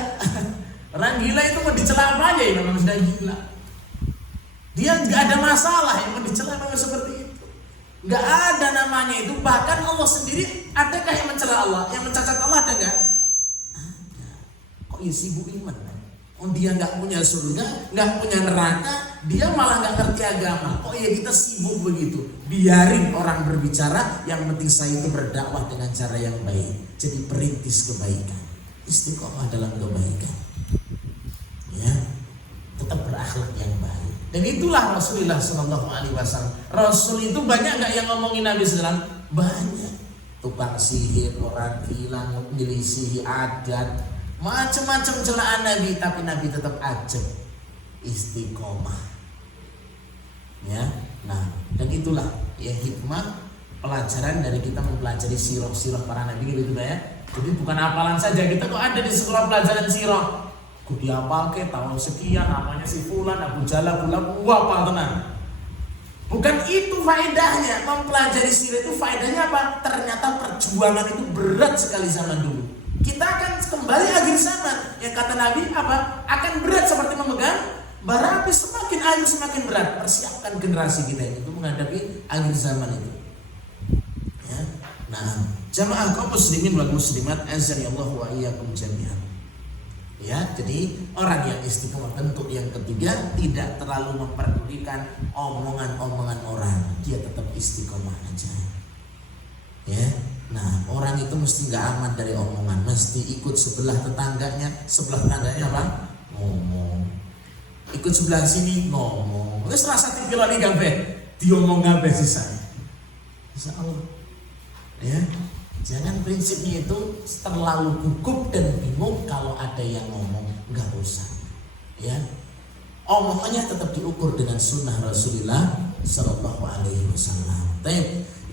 Orang gila itu mau dicela apa aja ya, memang sudah gila. Dia nggak ada masalah yang mau dicela memang seperti itu. Nggak ada namanya itu. Bahkan Allah sendiri, adakah yang mencela Allah, yang mencacat Allah, ada nggak? Ada. Kok ya sibuk iman? Oh dia nggak punya surga, nggak punya neraka, dia malah nggak ngerti agama. Oh ya kita sibuk begitu. Biarin orang berbicara, yang penting saya itu berdakwah dengan cara yang baik. Jadi perintis kebaikan, istiqomah dalam kebaikan. Ya, tetap berakhlak yang baik. Dan itulah Rasulullah Shallallahu Alaihi Wasallam. Rasul itu banyak nggak yang ngomongin Nabi SAW? Banyak. Tukang sihir, orang gila, menyelisihi adat, macam-macam celaan Nabi, tapi Nabi tetap ajak istiqomah. Ya, nah dan itulah ya hikmah pelajaran dari kita mempelajari sirah para Nabi gitu ya. Jadi bukan hafalan saja, kita kok ada di sekolah pelajaran sirah. Kok dia pakai tahun sekian namanya si fulan Abu Jalal apa tenang. Bukan itu faedahnya. Mempelajari sirah itu faedahnya apa? Ternyata perjuangan itu berat sekali zaman dulu. Kita akan kembali akhir zaman. Yang kata Nabi apa? Akan berat seperti memegang bara api, semakin akhir semakin berat. Persiapkan generasi kita ini untuk menghadapi akhir zaman itu. Ya. Nah, jamaah kaum muslimin wal muslimat azza Allah wa iyyakum jami'an. Ya, jadi orang yang istiqomah bentuk yang ketiga, tidak terlalu memperdulikan omongan-omongan orang. Dia tetap istiqomah aja. Ya. Nah, orang itu mesti nggak aman dari omongan, mesti ikut sebelah tetangganya apa? Ngomong. Ikut sebelah sini ngomong. Wis rasa tipilane kabeh, diomong kabeh sisane. Insyaallah. Ya. Jangan prinsipnya itu terlalu gugup dan bingung kalau ada yang ngomong, nggak usah. Ya, omongannya tetap diukur dengan sunnah Rasulullah Sallallahu Alaihi Wasallam.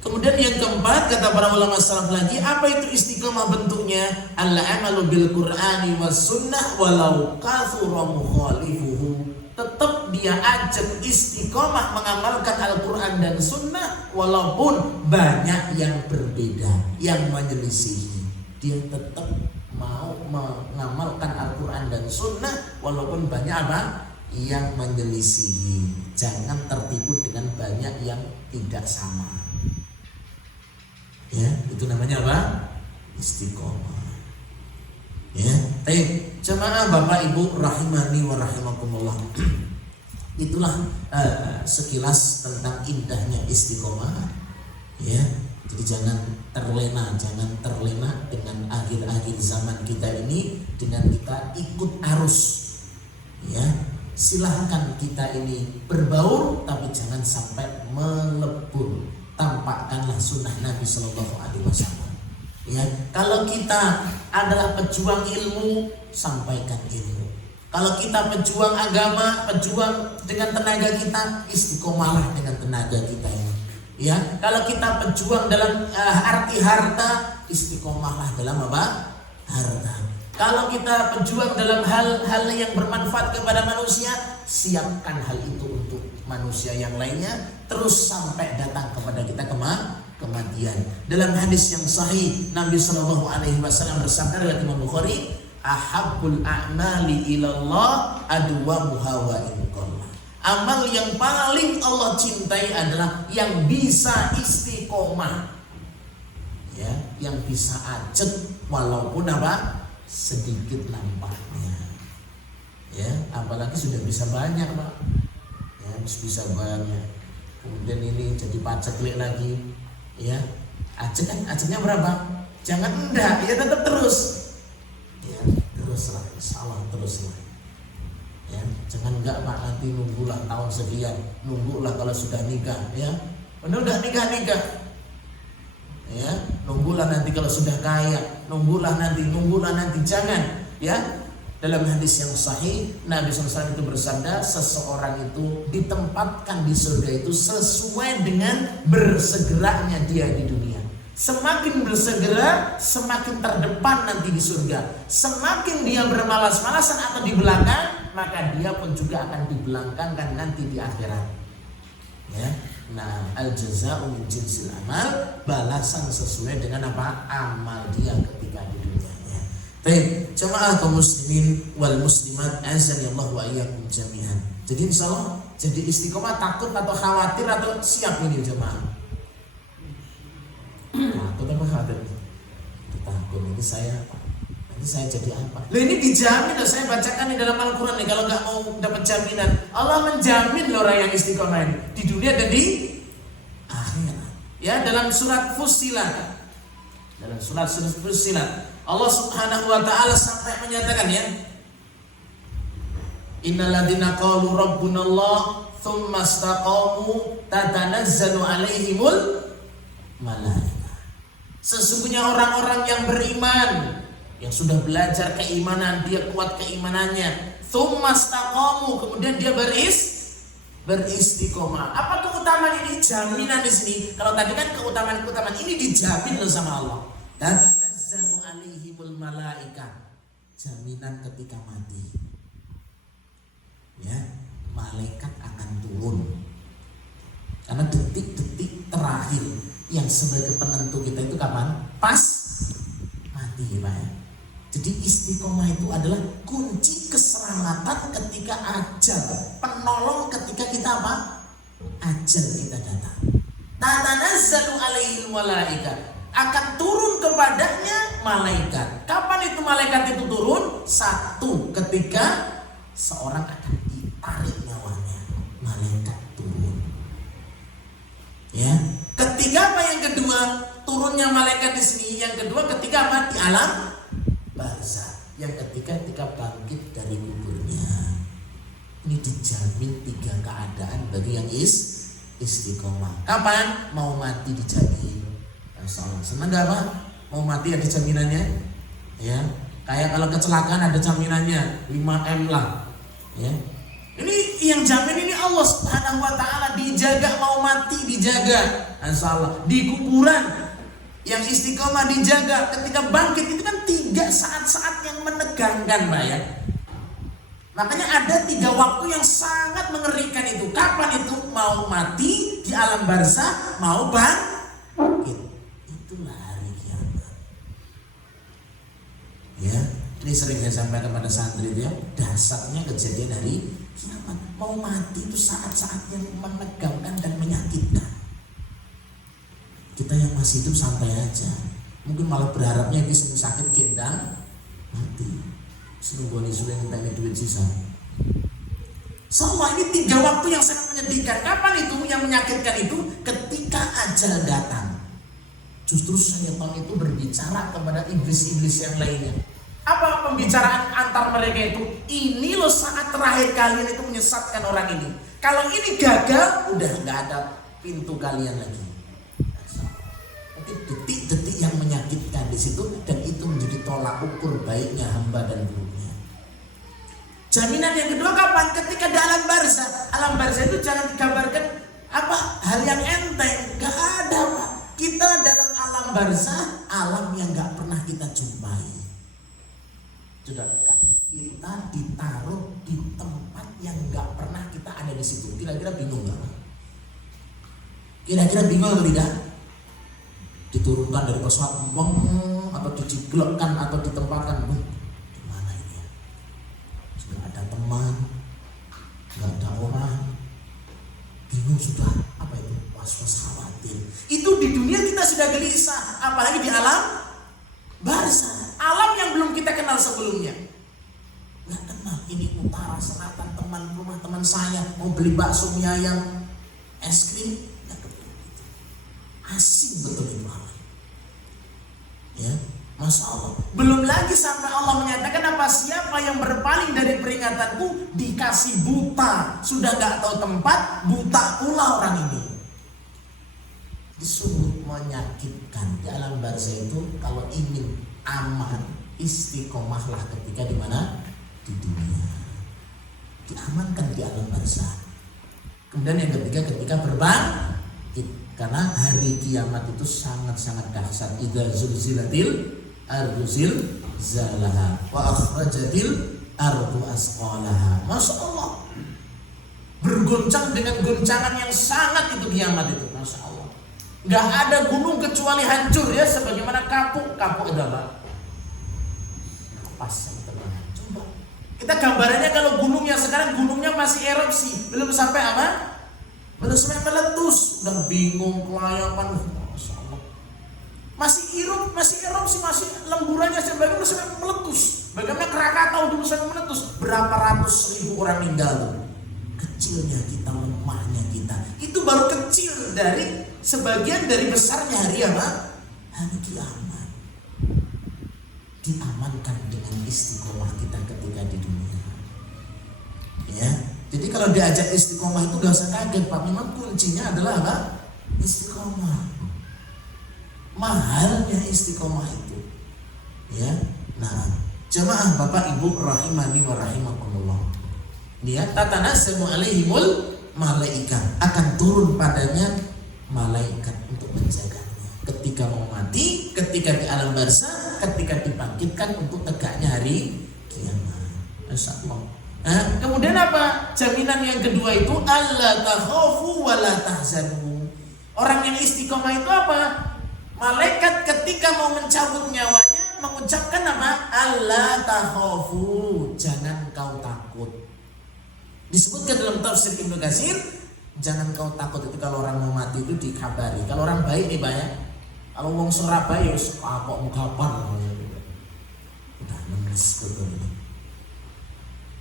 Kemudian yang keempat kata para ulama salaf lagi, apa itu istiqomah bentuknya? Al-amalu bil Qur'ani was sunnah walau kathura mukhalifuhu. Tetap dia ajak istiqomah mengamalkan Al-Quran dan Sunnah walaupun banyak yang berbeda, yang menyelisihi. Dia tetap mau mengamalkan Al-Quran dan Sunnah walaupun banyak apa? Yang menyelisihi. Jangan tertipu dengan banyak yang tidak sama. Ya, itu namanya apa? Istiqomah. Ya, jemaah Bapak Ibu rahimani wa rahimakumullah. Itulah sekilas tentang indahnya istiqomah. Ya, jadi jangan terlena dengan akhir-akhir zaman kita ini, dengan kita ikut arus. Ya, silahkan kita ini berbaur, tapi jangan sampai melebur. Tampakkanlah sunnah Nabi Sallallahu Alaihi Wasallam. Ya, kalau kita adalah pejuang ilmu, sampaikan ilmu. Kalau kita pejuang agama, pejuang dengan tenaga kita, istiqomahlah dengan tenaga kita ini. Ya, kalau kita pejuang dalam arti harta, istiqomahlah dalam apa? Harta. Kalau kita berjuang dalam hal-hal yang bermanfaat kepada manusia, siapkan hal itu untuk manusia yang lainnya, terus sampai datang kepada kita kematian. Dalam hadis yang sahih, Nabi SAW bersabda dalam Imam Bukhari, ahabbul a'mali ilallah adwamuha wa in qalla. Amal yang paling Allah cintai adalah yang bisa istiqomah, ya, yang bisa ajak walaupun apa sedikit nampaknya, ya, apalagi sudah bisa banyak Pak, ya, bisa banyak, kemudian ini jadi paceklik lagi, ya, ajaknya berapa? Jangan enggak, ya tetap terus, ya, teruslah, insyaallah teruslah. Ya, jangan enggak Pak, nanti nunggulah tahun sekian, nunggulah kalau sudah nikah, ya, udah nikah, ya, nunggulah nanti kalau sudah kaya, nunggulah nanti, jangan, ya. Dalam hadis yang sahih, Nabi SAW itu bersabda, seseorang itu ditempatkan di surga itu sesuai dengan bersegeranya dia di dunia. Semakin bersegera, semakin terdepan nanti di surga. Semakin dia bermalas-malasan atau di belakang, maka dia pun juga akan dibelakangkan nanti di akhirat. Ya, nah, al jaza'u min jinsil amal, balasan sesuai dengan apa amal dia ketika di dunianya. Baik, jemaah kaum muslimin wal muslimat, azani Allah wa iyyakum jami'an. Jadi insyaallah jadi istiqomah, takut atau khawatir atau siap ini jemaah? Takut apa khawatir? Takut ini saya apa? Nanti saya jadi apa? Lah ini dijamin loh, saya bacakan di dalam Al-Quran nih. Kalau nggak mau dapat jaminan, Allah menjamin loh orang yang istiqomah ini di dunia dan di akhirat. Ya, dalam surat Fussilat, Allah Subhanahu wa taala sampai menyatakan, ya, innalladzina qalu rabbunallah tsumma istaqamu tatanazzalu alaihimul malaikah. Sesungguhnya orang-orang yang beriman, yang sudah belajar keimanan, dia kuat keimanannya, tsumma istaqamu, kemudian dia beristiqomah. Apa keutamaan ini? Jaminan di sini. Kalau tadi kan keutamaan ini dijamin loh sama Allah. Tatanazzalu alaihimul malaikah. Jaminan ketika mati. Ya, malaikat akan turun. Karena detik-detik terakhir yang sebagai penentu kita itu kapan? Pas mati, ya Pak, ya. Jadi istiqomah itu adalah kunci keselamatan ketika ajal, penolong ketika kita apa? Ajal kita datang. Tatanazzalu alaihil malaikah, akan turun kepadanya malaikat. Kapan itu malaikat itu turun? Satu, ketika seorang akan ditarik nyawanya, malaikat turun. Ya. Ketiga apa yang kedua? Turunnya malaikat di sini. Yang kedua ketika apa? Di alam barzakh. Yang ketiga ketika bangkit dari kuburnya. Ini dijamin 3 keadaan bagi yang istiqomah. Kapan? Mau mati dijamin. Masyaallah. Senang gak Pak? Mau mati ada jaminannya? Ya. Kayak kalau kecelakaan ada jaminannya 5M lah. Ya. Ini yang jamin ini Allah Subhanahu wa taala, dijaga mau mati dijaga. Insyaallah. Di kuburan yang istiqomah dijaga, ketika bangkit itu kan 3 saat-saat yang menegangkan Pak, ya. Makanya ada 3 waktu yang sangat mengerikan itu. Kapan itu? Mau mati di alam barzakh, mau bangkit. Itulah hari kiamat. Ya, ini sering saya sampaikan kepada santri itu, ya. Dasarnya kejadian hari kiamat. Mau mati itu saat-saat yang menegangkan dan menyakitkan. Kita yang masih hidup santai aja. Mungkin malah berharapnya bisa sakit gendang mati. Senunggoni sudah minta duit sisa. Semua ini 3 waktu yang sangat menyedihkan. Kapan itu yang menyakitkan itu? Ketika ajal datang. Justru syaitan itu berbicara kepada iblis-iblis yang lainnya. Apa pembicaraan antar mereka itu? Ini loh saat terakhir kalian itu menyesatkan orang ini. Kalau ini gagal, udah nggak ada pintu kalian lagi. Nanti detik-detik yang menyakitkan di situ, dan itu menjadi tolak ukur baiknya hamba dan buruknya. Jaminan yang kedua kapan? Ketika di alam barzakh. Alam barzakh itu jangan digambarkan apa hal yang enteng, nggak ada Pak. Kita dalam alam barzakh, alam yang nggak pernah kita jumpai. Sudah, kita ditaruh di tempat yang nggak pernah kita ada di situ. Kira-kira bingung nggak? Kira-kira bingung atau tidak? Diturunkan dari pesawat, atau dijiblokkan atau ditempatkan, di mana ini? Sudah ada teman, nggak ada orang, bingung sudah. Apa itu? Was-was, khawatir. Itu di dunia kita sudah gelisah, apalagi di alam barzah, alam yang belum kita kenal sebelumnya. Nggak kenal ini utara selatan, teman rumah teman saya mau beli bakso mie ayam es krim, nggak kenal itu. Asing betul itu alam. Ya, Masya Allah. Belum lagi sampai Allah menyatakan apa, siapa yang berpaling dari peringatanku dikasih buta, sudah nggak tahu tempat, buta pula orang ini. Sungguh menyakitkan. Di alam barzah itu kalau ingin aman, istiqomahlah ketika di mana? Di dunia. Diamankan di alam barzah. Kemudian yang ketiga ketika berbangkit, karena hari kiamat itu sangat-sangat dahsyat. Idza zulzilatil ardu zilzalaha wa akhrajatil ardu asqalaha. Masya Allah, bergoncang dengan goncangan yang sangat itu kiamat itu. Masya Allah. Gak ada gunung kecuali hancur ya, sebagaimana kapuk adalah pas yang terbenam. Coba kita gambarannya kalau gunungnya sekarang gunungnya masih erupsi, belum sampai apa? Belum sampai meletus, udah bingung kelayapan. Masya Allah. Masih erupsi, masih lemburannya sebagainya sampai meletus. Bagaimana Krakatau dulu sampai meletus, berapa ratus ribu orang meninggal. Kecilnya kita, lemahnya kita, itu baru kecil dari sebagian dari besarnya hari apa? Hari kiamat. Diamankan dengan istiqomah kita ketika di dunia. Ya, jadi kalau diajak istiqomah itu gak usah kaget Pak. Memang kuncinya adalah apa? Istiqomah. Mahalnya istiqomah itu. Ya, nah, jemaah Bapak Ibu rahimani wa rahimakumullah. Dia tatanassalu alaihimul malaikat, akan turun padanya malaikat untuk menjaganya ketika mau mati, ketika di alam barzah, ketika dibangkitkan untuk tegaknya hari kiamat. Masya Allah. Nah, kemudian apa? Jaminan yang kedua itu alla takhafu wa la tahzanu. Orang yang istiqomah itu apa? Malaikat ketika mau mencabut nyawanya mengucapkan apa? Alla takhafu, jangan kau takut. Disebutkan dalam tafsir Ibnu Katsir, jangan kau takut itu kalau orang mau mati itu dikabari. Kalau orang baik nih banyak. Kalau wong Surabaya wis apa kapan udah nangis betul ini.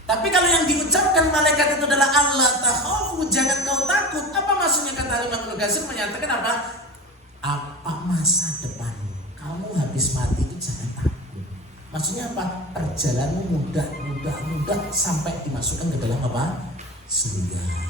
Tapi kalau yang diucapkan malaikat itu adalah Allah takhafu, jangan kau takut. Apa maksudnya kata Imam Ibnu Katsir menyatakan apa? Apa masa depan kamu habis mati itu jangan takut. Maksudnya apa? Perjalananmu mudah sampai dimasukkan ke dalam apa? Surga.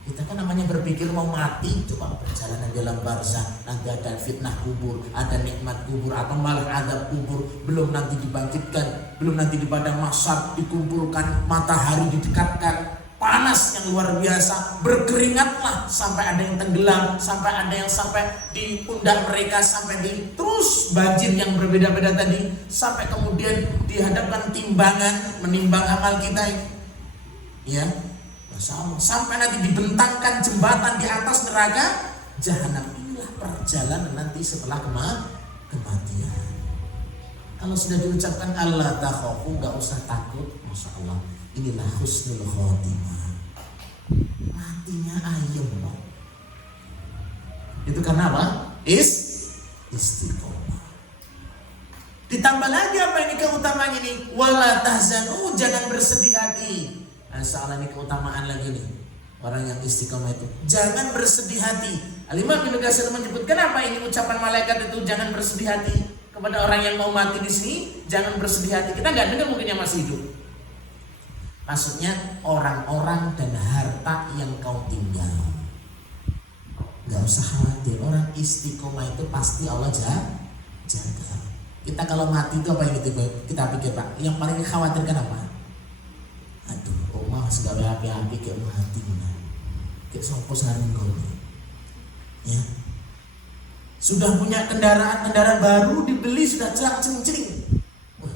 Kita kan namanya berpikir mau mati, coba perjalanan dalam barzah, nanti ada fitnah kubur, ada nikmat kubur, atau malah adab kubur, belum nanti dibangkitkan, belum nanti di padang mahsyar dikumpulkan, matahari didekatkan, panas yang luar biasa, berkeringatlah sampai ada yang tenggelam, sampai ada yang sampai di pundak mereka, sampai di terus banjir yang berbeda-beda tadi, sampai kemudian dihadapkan timbangan, menimbang amal kita ini, ya. Sampai nanti dibentangkan jembatan di atas neraka jahanam. Inilah perjalanan nanti setelah kematian. Kalau sudah diucapkan Allah takhafu, gak usah takut. Masya Allah, inilah husnul khotimah. Matinya ayem loh. Itu karena apa? Istiqomah. Ditambah lagi apa ini keutamaannya nih? Wala tahzanu, jangan bersedih hati. Masalah ini keutamaan lagi nih orang yang istiqomah itu, jangan bersedih hati. Al-Imam Ibnu Katsir menyebutkan apa ini ucapan malaikat itu, jangan bersedih hati kepada orang yang mau mati di sini, jangan bersedih hati. Kita nggak dengar mungkin yang masih hidup. Maksudnya orang-orang dan harta yang kau tinggal, nggak usah khawatir. Orang istiqomah itu pasti Allah jaga. Kita kalau mati itu apa yang kita pikir Pak? Yang paling dikhawatirkan apa? Aduh, omah segala api-api kayak mati benar. Kayak sopo saring kau. Ya. Sudah punya kendaraan baru dibeli sudah celak cering. Wah,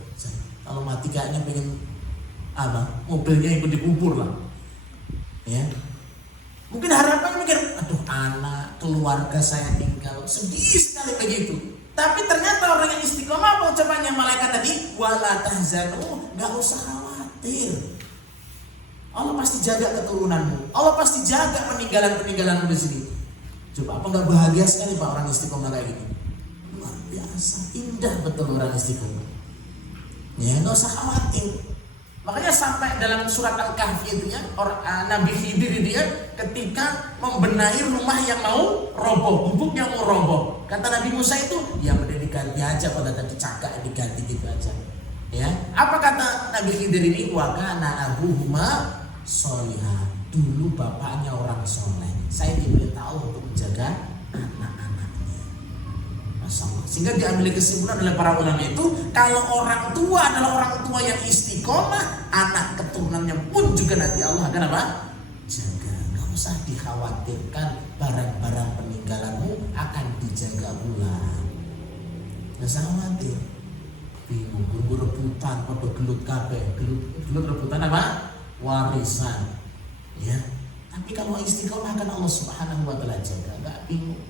kalau mati mobilnya ikut dikubur lah. Ya. Mungkin harapannya mikir, aduh anak, keluarga saya tinggal, sedih sekali begitu. Tapi ternyata orang yang istiqomah apa ucapannya malaikat tadi? Wala tahzanu, gak usah khawatir. Allah pasti jaga keturunanmu. Allah pasti jaga peninggalan-peninggalanmu di sini. Coba apa nggak bahagia sekali Pak orang istiqomah kayak gini? Luar biasa, indah betul orang istiqomah. Ya nggak usah khawatir. Makanya sampai dalam surat Al-Kahfi itu ya, Nabi Khidir itu ya, ketika membenahi rumah yang mau roboh, gubuk yang mau roboh, kata Nabi Musa itu, ya udah diganti aja pada tadi cakak diganti gitu aja. Ya, apa kata Nabi Khidir ini? Wa kana abuhuma sholihah. Dulu bapaknya orang soleh. Saya diberitahu untuk menjaga anak-anaknya. Masya Allah. Sehingga diambil kesimpulan oleh para ulama itu, kalau orang tua adalah orang tua yang istiqomah, anak keturunannya pun juga nanti Allah akan apa? Jaga. Gak usah dikhawatirkan, barang-barang peninggalanmu akan dijaga ulang. Gak usah khawatir. Bingung, guru rebutan, pada gelut kabeh, gelut rebutan apa? Warisan, ya. Tapi kalau istiqomah kan Allah Subhanahu Wa Taala jaga, nggak bingung,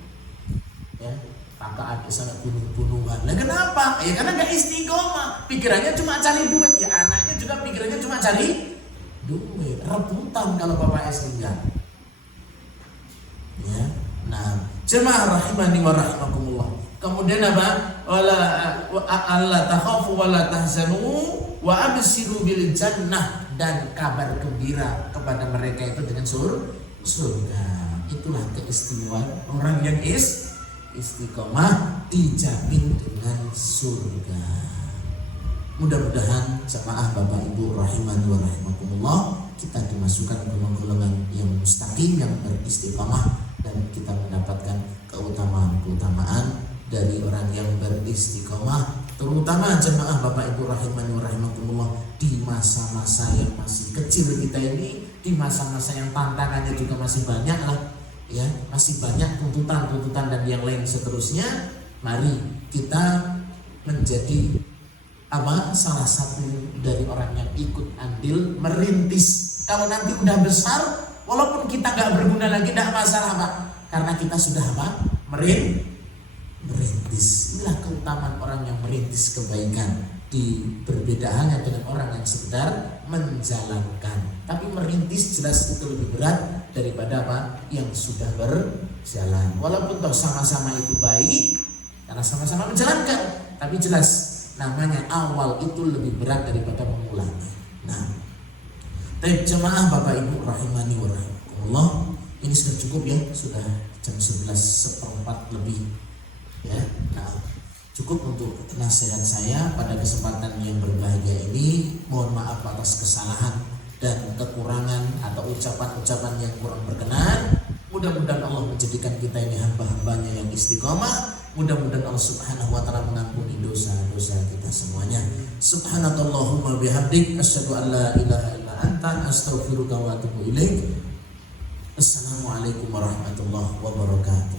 ya. Kakak adik sampai bunuh-bunuhan, lah kenapa? Ya karena nggak istiqomah, pikirannya cuma cari duit, ya anaknya juga pikirannya cuma cari duit, rebutan kalau bapaknya meninggal, ya. Nah, jemaah rahimani wa rahimakumullah. Kemudian apa? Alla takhafu wa la tahzanu wa absiru bil jannah, dan kabar gembira kepada mereka itu dengan surga. Itulah keistimewaan orang yang istiqomah, dijamin dengan surga. Mudah-mudahan jemaah Bapak Ibu rahimani wa rahimakumullah, kita dimasukkan golongan-golongan yang mustaqim, yang beristiqomah, dan kita mendapatkan keutamaan-keutamaan dari orang yang beristiqomah, terutama jemaah Bapak Ibu rahimani wa rahimakumullah, di masa-masa yang masih kecil kita ini, di masa-masa yang tantangannya juga masih banyak lah, ya, masih banyak tuntutan dan yang lain seterusnya. Mari kita menjadi salah satu dari orang yang ikut andil merintis. Kalau nanti udah besar, walaupun kita nggak berguna lagi, tidak masalah Pak, karena kita sudah merintis. Inilah keutamaan orang yang merintis kebaikan, berbeda hanya dengan orang yang sekedar menjalankan. Tapi merintis jelas itu lebih berat daripada yang sudah berjalan. Walaupun toh sama-sama itu baik karena sama-sama menjalankan, tapi jelas namanya awal itu lebih berat daripada memulainya. Nah, jemaah Bapak Ibu rahimani wa rahimakumullah, ini sudah cukup ya, sudah jam 11:04 lebih. Ya, nah cukup untuk nasihat saya pada kesempatan yang berbahagia ini. Mohon maaf atas kesalahan dan kekurangan atau ucapan-ucapan yang kurang berkenan. Mudah-mudahan Allah menjadikan kita ini hamba-hambanya yang istiqomah. Mudah-mudahan Allah Subhanahu Wa Taala mengampuni dosa-dosa kita semuanya. Subhanakallahumma bihamdik, asyhadu an la ilaha illa anta, astaghfiruka wa atubu ilaik. Assalamualaikum warahmatullahi wabarakatuh.